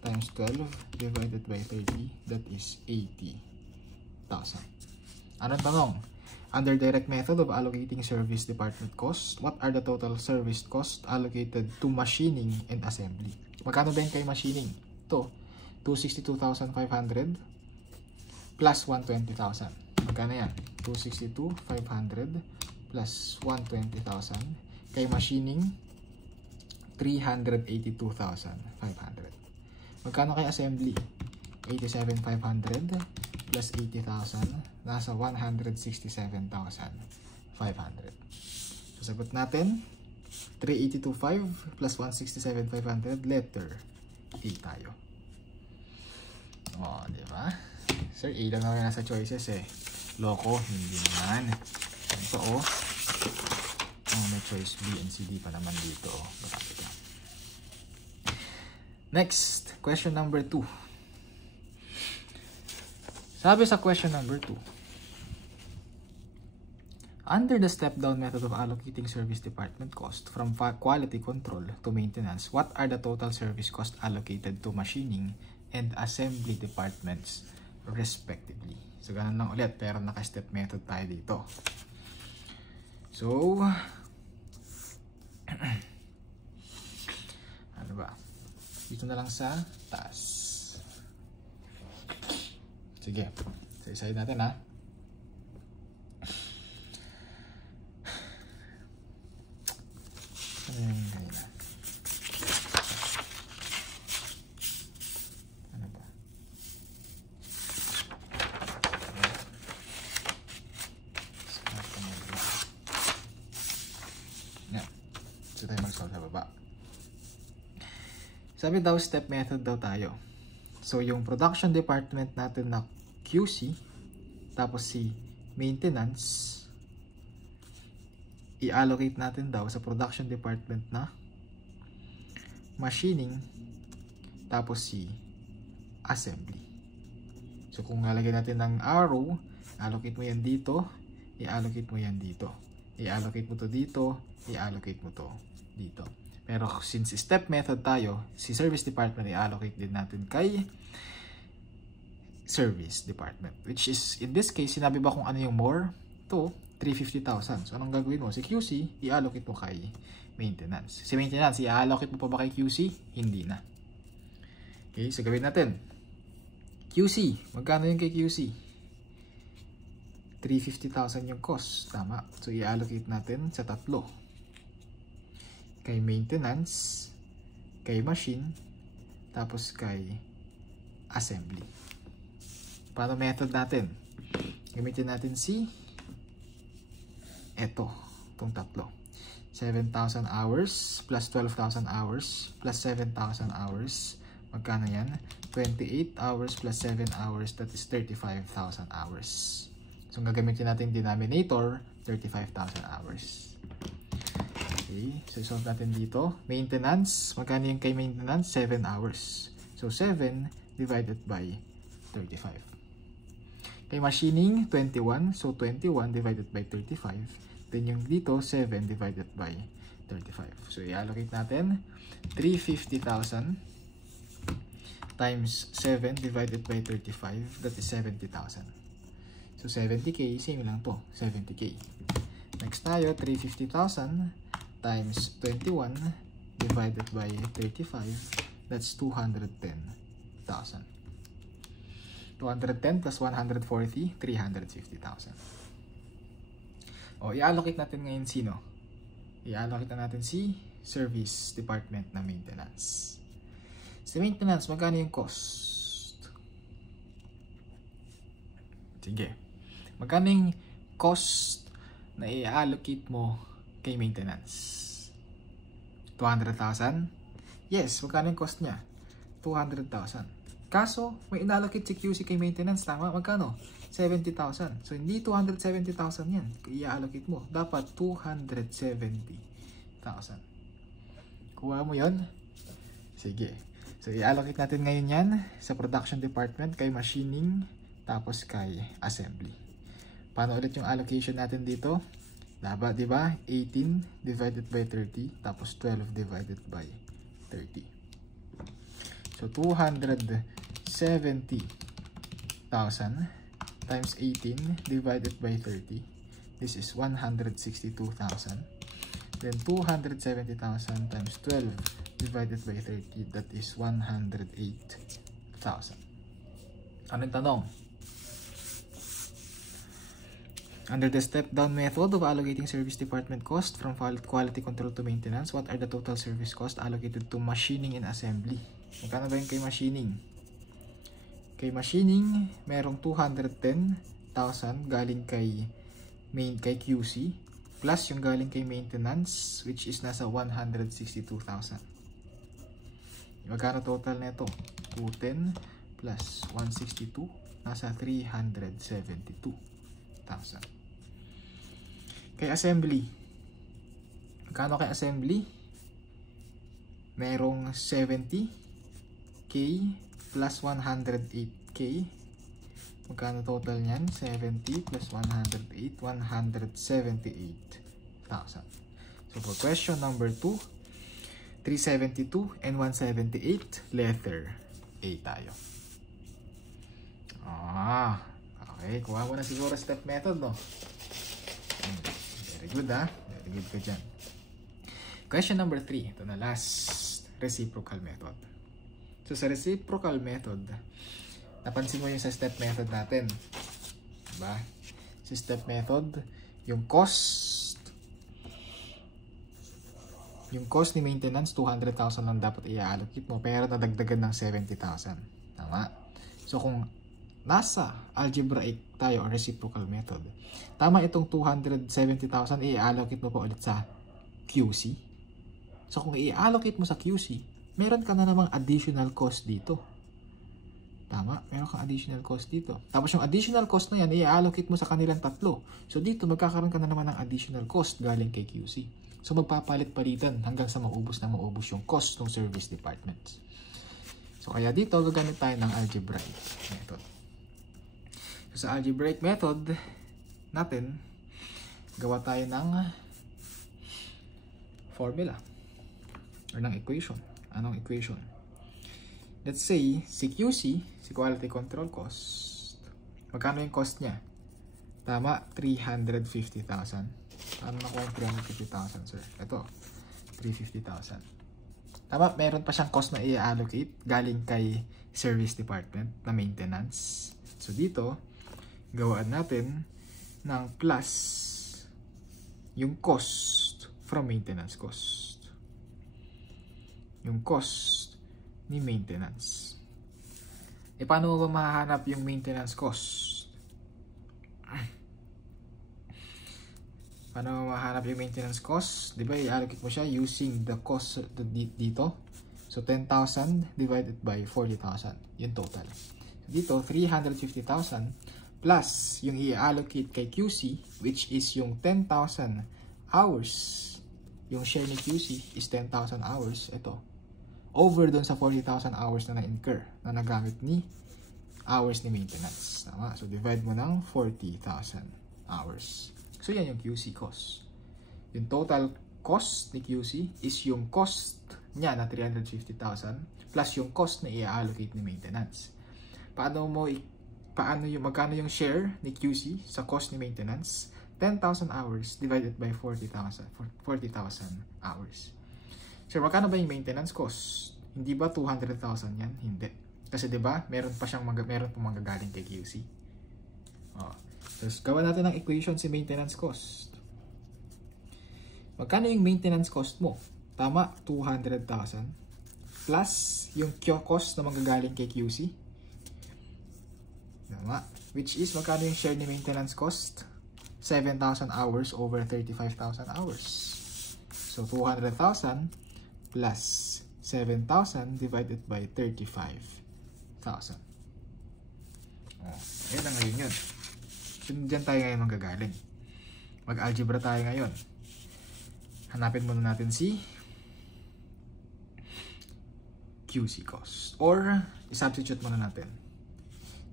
times 12 divided by 30, that is 80,000. Anong tanong? Under direct method of allocating service department cost, what are the total service cost allocated to machining and assembly? Magkano ba yung kay machining? Ito, 262,500 plus 120,000. Magkano yan? 262,500 plus 120,000. Kay machining, 382,500. Magkano kay assembly? 87,500 plus 80,000. Nasa 167,500. So, sagot natin, 382,500 plus 167,500. Letter A tayo. O, diba? Sir, A lang naman nasa choices eh. Loko, hindi naman. Ito oh. May choice B and C, D pa naman dito oh. Next, question number 2. Sabi sa question number 2, under the step-down method of allocating service department cost from quality control to maintenance, what are the total service cost allocated to machining and assembly departments respectively? So, ganun lang ulit, pero naka-step method tayo dito. So, ano ba? Dito na lang sa taas. Sige, isa-isahin natin ha. Ano ba? Yan. So tayo mag-solve sa baba. Sabi daw, step method daw tayo. So yung production department natin na QC, tapos si maintenance, i-allocate natin daw sa production department na machining, tapos si assembly. So kung lalagyan natin ng arrow, allocate mo yan dito, i-allocate mo yan dito, i-allocate mo to dito, i-allocate mo to dito. Pero since step method tayo, si service department i-allocate din natin kay service department, which is in this case, sinabi ba kung ano yung more? To 350,000. So anong gagawin mo? Si QC, i-allocate mo kay maintenance. Si maintenance, i-allocate mo pa ba kay QC? Hindi na. Okay, so gawin natin. QC, magkano yung kay QC? 350,000 yung cost. Tama. So i-allocate natin sa tatlo. Kay maintenance, kay machine, tapos kay assembly. Paano method natin? Gamitin natin si itong tatlo. 7,000 hours plus 12,000 hours plus 7,000 hours. Magkano yan? 28 hours plus 7 hours, that is 35,000 hours. So gagamitin natin denominator, 35,000 hours. Okay, so solve natin dito. Maintenance, magkano yung kay maintenance? 7 hours. So 7 divided by 35. Kay machining, 21. So 21 divided by 35. Then yung dito, 7 divided by 35. So i-allocate natin 350,000 times 7 divided by 35. That is 70,000. So 70k, same lang to, 70k. Next tayo, 350,000 times 21 divided by 35. That's 210,000. 210 plus 140, 350,000. O, i-allocate natin ngayon sino? I-allocate na natin si Service Department na Maintenance. Si Maintenance, magkano yung cost? Sige. Magkano yung cost na i-allocate mo kay Maintenance? 200,000? Yes, magkano yung cost niya? 200,000. Kaso, may inallocate si QC kay Maintenance, tama? Magkano? 70,000. So, hindi 270,000 yan. I-allocate mo. Dapat 270,000. Kuha mo yon. Sige. So, i-allocate natin ngayon yan sa Production Department, kay Machining, tapos kay Assembly. Paano ulit yung allocation natin dito? Dapat, di ba? 18 divided by 30, tapos 12 divided by 30. So, 270,000 times 18 divided by 30. This is 162,000. Then, 270,000 times 12 divided by 30. That is 108,000. Anong tanong? Under the step-down method of allocating service department cost from quality control to maintenance, what are the total service cost allocated to machining and assembly? Magkano ba yung kay machining? Kay machining, merong 210,000 galing kay QC plus yung galing kay maintenance, which is nasa 162,000. Magkano total nito? 210 plus 162, nasa 372,000. Kay assembly, magkano kay assembly? Merong 70K plus 108K. Magkano total niyan? 70 plus 108, 178,000. So for question number 2, 372 and 178, letter A tayo. Okay. Kuha mo na siguro step method, no? Very good, ha? Very good ka dyan. Question number 3. Ito na, last. Reciprocal method. So, sa reciprocal method, napansin mo yung sa step method natin. Diba? Sa step method, yung cost ni maintenance, 200,000 lang dapat i-allocate mo, pero nadagdagan ng 70,000. Tama? So, kung nasa algebraic tayo o reciprocal method, tama itong 270,000, i-allocate mo pa ulit sa QC. So, kung i-allocate mo sa QC, meron ka na namang additional cost dito. Tama? Meron kang additional cost dito. Tapos yung additional cost na yan, i-allocate mo sa kanilang tatlo. So, dito magkakaroon ka na naman ng additional cost galing kay QC. So, magpapalit-palitan hanggang sa maubos yung cost ng service departments. So, kaya dito, gagamit tayo ng algebraic method. So, sa algebraic method natin, gawa tayo ng formula or ng equation. Anong equation? Let's say, si QC, si quality control cost, magkano yung cost niya? Tama, 350,000. Ano na ko yung 350,000, sir? Ito, 350,000. Tama, meron pa siyang cost na i-allocate galing kay service department na maintenance. So, dito, gawaan natin ng plus yung cost from maintenance cost. Yung cost ni maintenance. E, paano mo ba mahahanap yung maintenance cost? Paano mo mahahanap yung maintenance cost? Diba, i-allocate mo siya using the cost dito. So, 10,000 divided by 40,000. Yung total. Dito, 350,000 plus yung i-allocate kay QC, which is yung 10,000 hours. Yung share ni QC is 10,000 hours. Ito. Over dun sa 40,000 hours na na-incur na nagamit ni hours ni maintenance. Tama? So, divide mo ng 40,000 hours. So, yan yung QC cost. Yung total cost ni QC is yung cost niya na 350,000 plus yung cost na i-allocate ni maintenance. Magkano yung share ni QC sa cost ni maintenance? 10,000 hours divided by 40,000 hours. So, magkano ba yung maintenance cost? Hindi ba 200,000 yan? Hindi. Kasi 'di ba, meron pa manggagaling kay QC. So, gawa natin ng equation si maintenance cost. Magkano yung maintenance cost mo? Tama, 200,000 plus yung cost na manggagaling kay QC. Tama. Which is, magkano yung share ni maintenance cost? 7,000 hours over 35,000 hours. So, 200,000 plus 7,000 divided by 35,000. Ayan na ngayon yun. So, dyan tayo ngayon manggagaling. Mag-algebra tayo ngayon. Hanapin muna natin si QC cost. Or, i-substitute muna natin.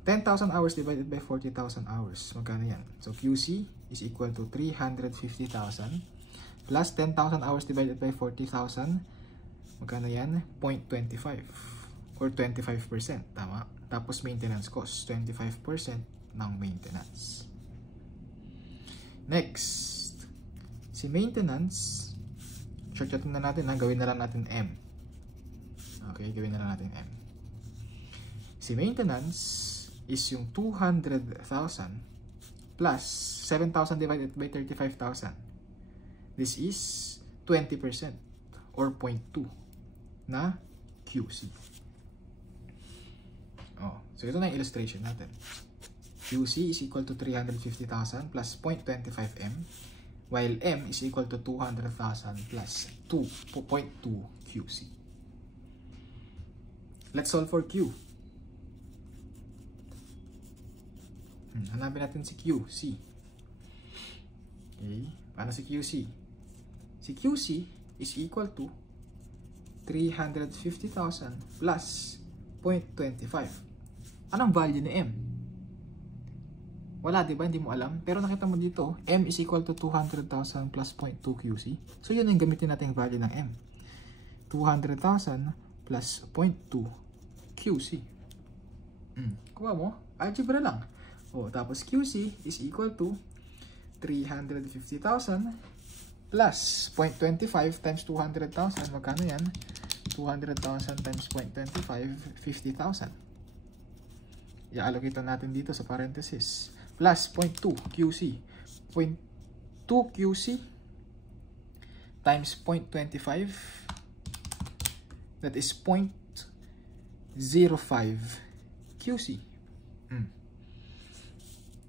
10,000 hours divided by 40,000 hours. Magkano yan? So, QC is equal to 350,000 plus 10,000 hours divided by 40,000. Magkano yan? 0.25 or 25%. Tama? Tapos maintenance cost, 25% ng maintenance. Next, si maintenance, shortcut na natin, gawin na lang natin M. Okay, gawin na lang natin M. Si maintenance is yung 200,000 plus 7,000 divided by 35,000. This is 20% or 0.2 na QC. So ito na yung illustration natin. QC is equal to 350,000 plus 0.25 M, while M is equal to 200,000 plus 2.2 QC. Let's solve for Q. Hanapin natin si QC. Okay, paano si QC? Si QC is equal to 350,000 plus 0.25. Anong value ni M? Wala, diba? Hindi mo alam. Pero nakita mo dito, M is equal to 200,000 plus 0.2 QC. So, yun yung gamitin natin yung value ng M. 200,000 plus 0.2 QC. Kuha mo? Algebra lang. Tapos QC is equal to 350,000 plus 0.25 times 200,000. Magkano yan? 200,000 times 0.25, 50,000. I-allocate natin dito sa parenthesis. Plus 0.2 QC. 0.2 QC times 0.25. That is 0.05 QC.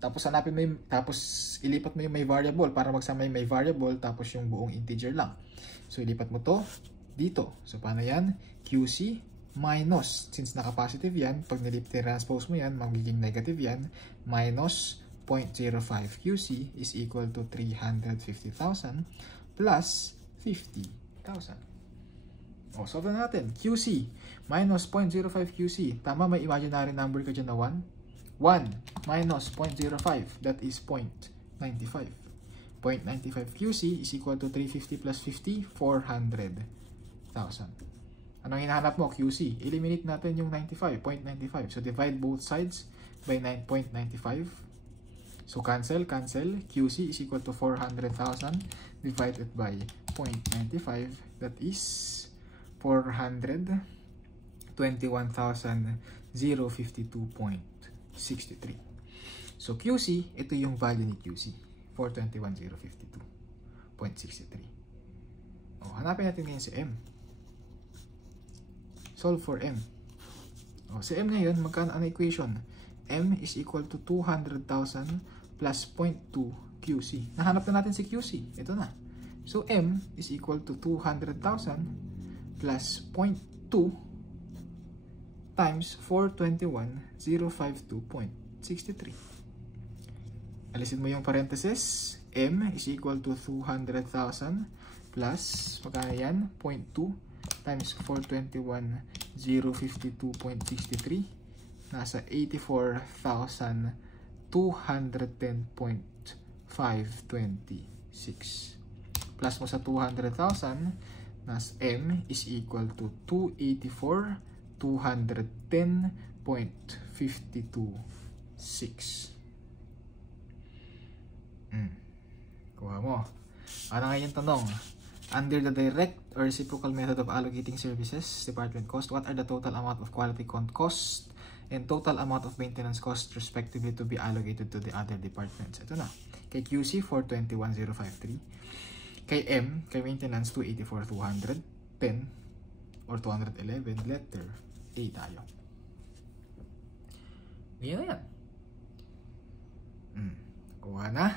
Tapos hanapin mo yung, tapos ilipat mo yung may variable para magsama yung may variable tapos yung buong integer lang. So ilipat mo to dito. So paano yan? QC minus, since naka-positive yan, pag nilip-transpose mo yan, magiging negative yan, minus 0.05 QC is equal to 350,000 plus 50,000. Solve na natin. QC minus 0.05 QC. Tama, may imaginary number ka dyan na 1. 1 minus 0.05, that is 0.95. 0.95 QC is equal to 350 plus 50, 400,000. Anong hinahanap mo? QC. Eliminate natin yung 95, 0.95. So, divide both sides by 9.95. So, cancel. QC is equal to 400,000 divided by 0.95. That is 421,052.63. So, QC, ito yung value ni QC. 421,052.63. Hanapin natin ngayon si M. Solve for M. Si M ngayon, magkano ang equation? M is equal to 200,000 plus 0.2 QC. Nahanap na natin si QC. Ito na. So, M is equal to 200,000 plus 0.2 times 421,052.63. Alisin mo yung parenthesis. M is equal to 200,000 plus, magkano yan? 0.2 times 421,052.63. Nasa 84,210.526. Plus mo sa 200,000, nas M is equal to 284,210.526. Kuha mo. Ano nga yung tanong? Under the direct or reciprocal method of allocating services, department cost, what are the total amount of quality cost and total amount of maintenance cost respectively to be allocated to the other departments? Ito na. Kay QC, 421,053. Kay M, kay maintenance, 284,210 or 211. Letter A tayo. Yan na yan. Kuha na.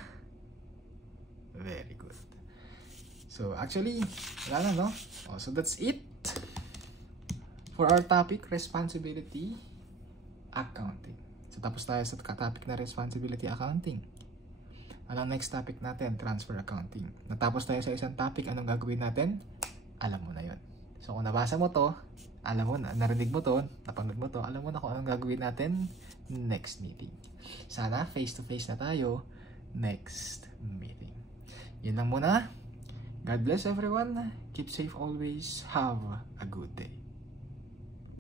Very good. So, actually, wala na, no? Oh, so, that's it for our topic, responsibility accounting. So, tapos tayo sa topic na responsibility accounting. Anong next topic natin? Transfer accounting. Natapos tayo sa isang topic, anong gagawin natin? Alam mo na yon. So, kung nabasa mo to, alam mo na, narinig mo to, napanood mo to, alam mo na kung anong gagawin natin next meeting. Sana, face-to-face na tayo next meeting. Yun lang muna. God bless everyone. Keep safe always. Have a good day.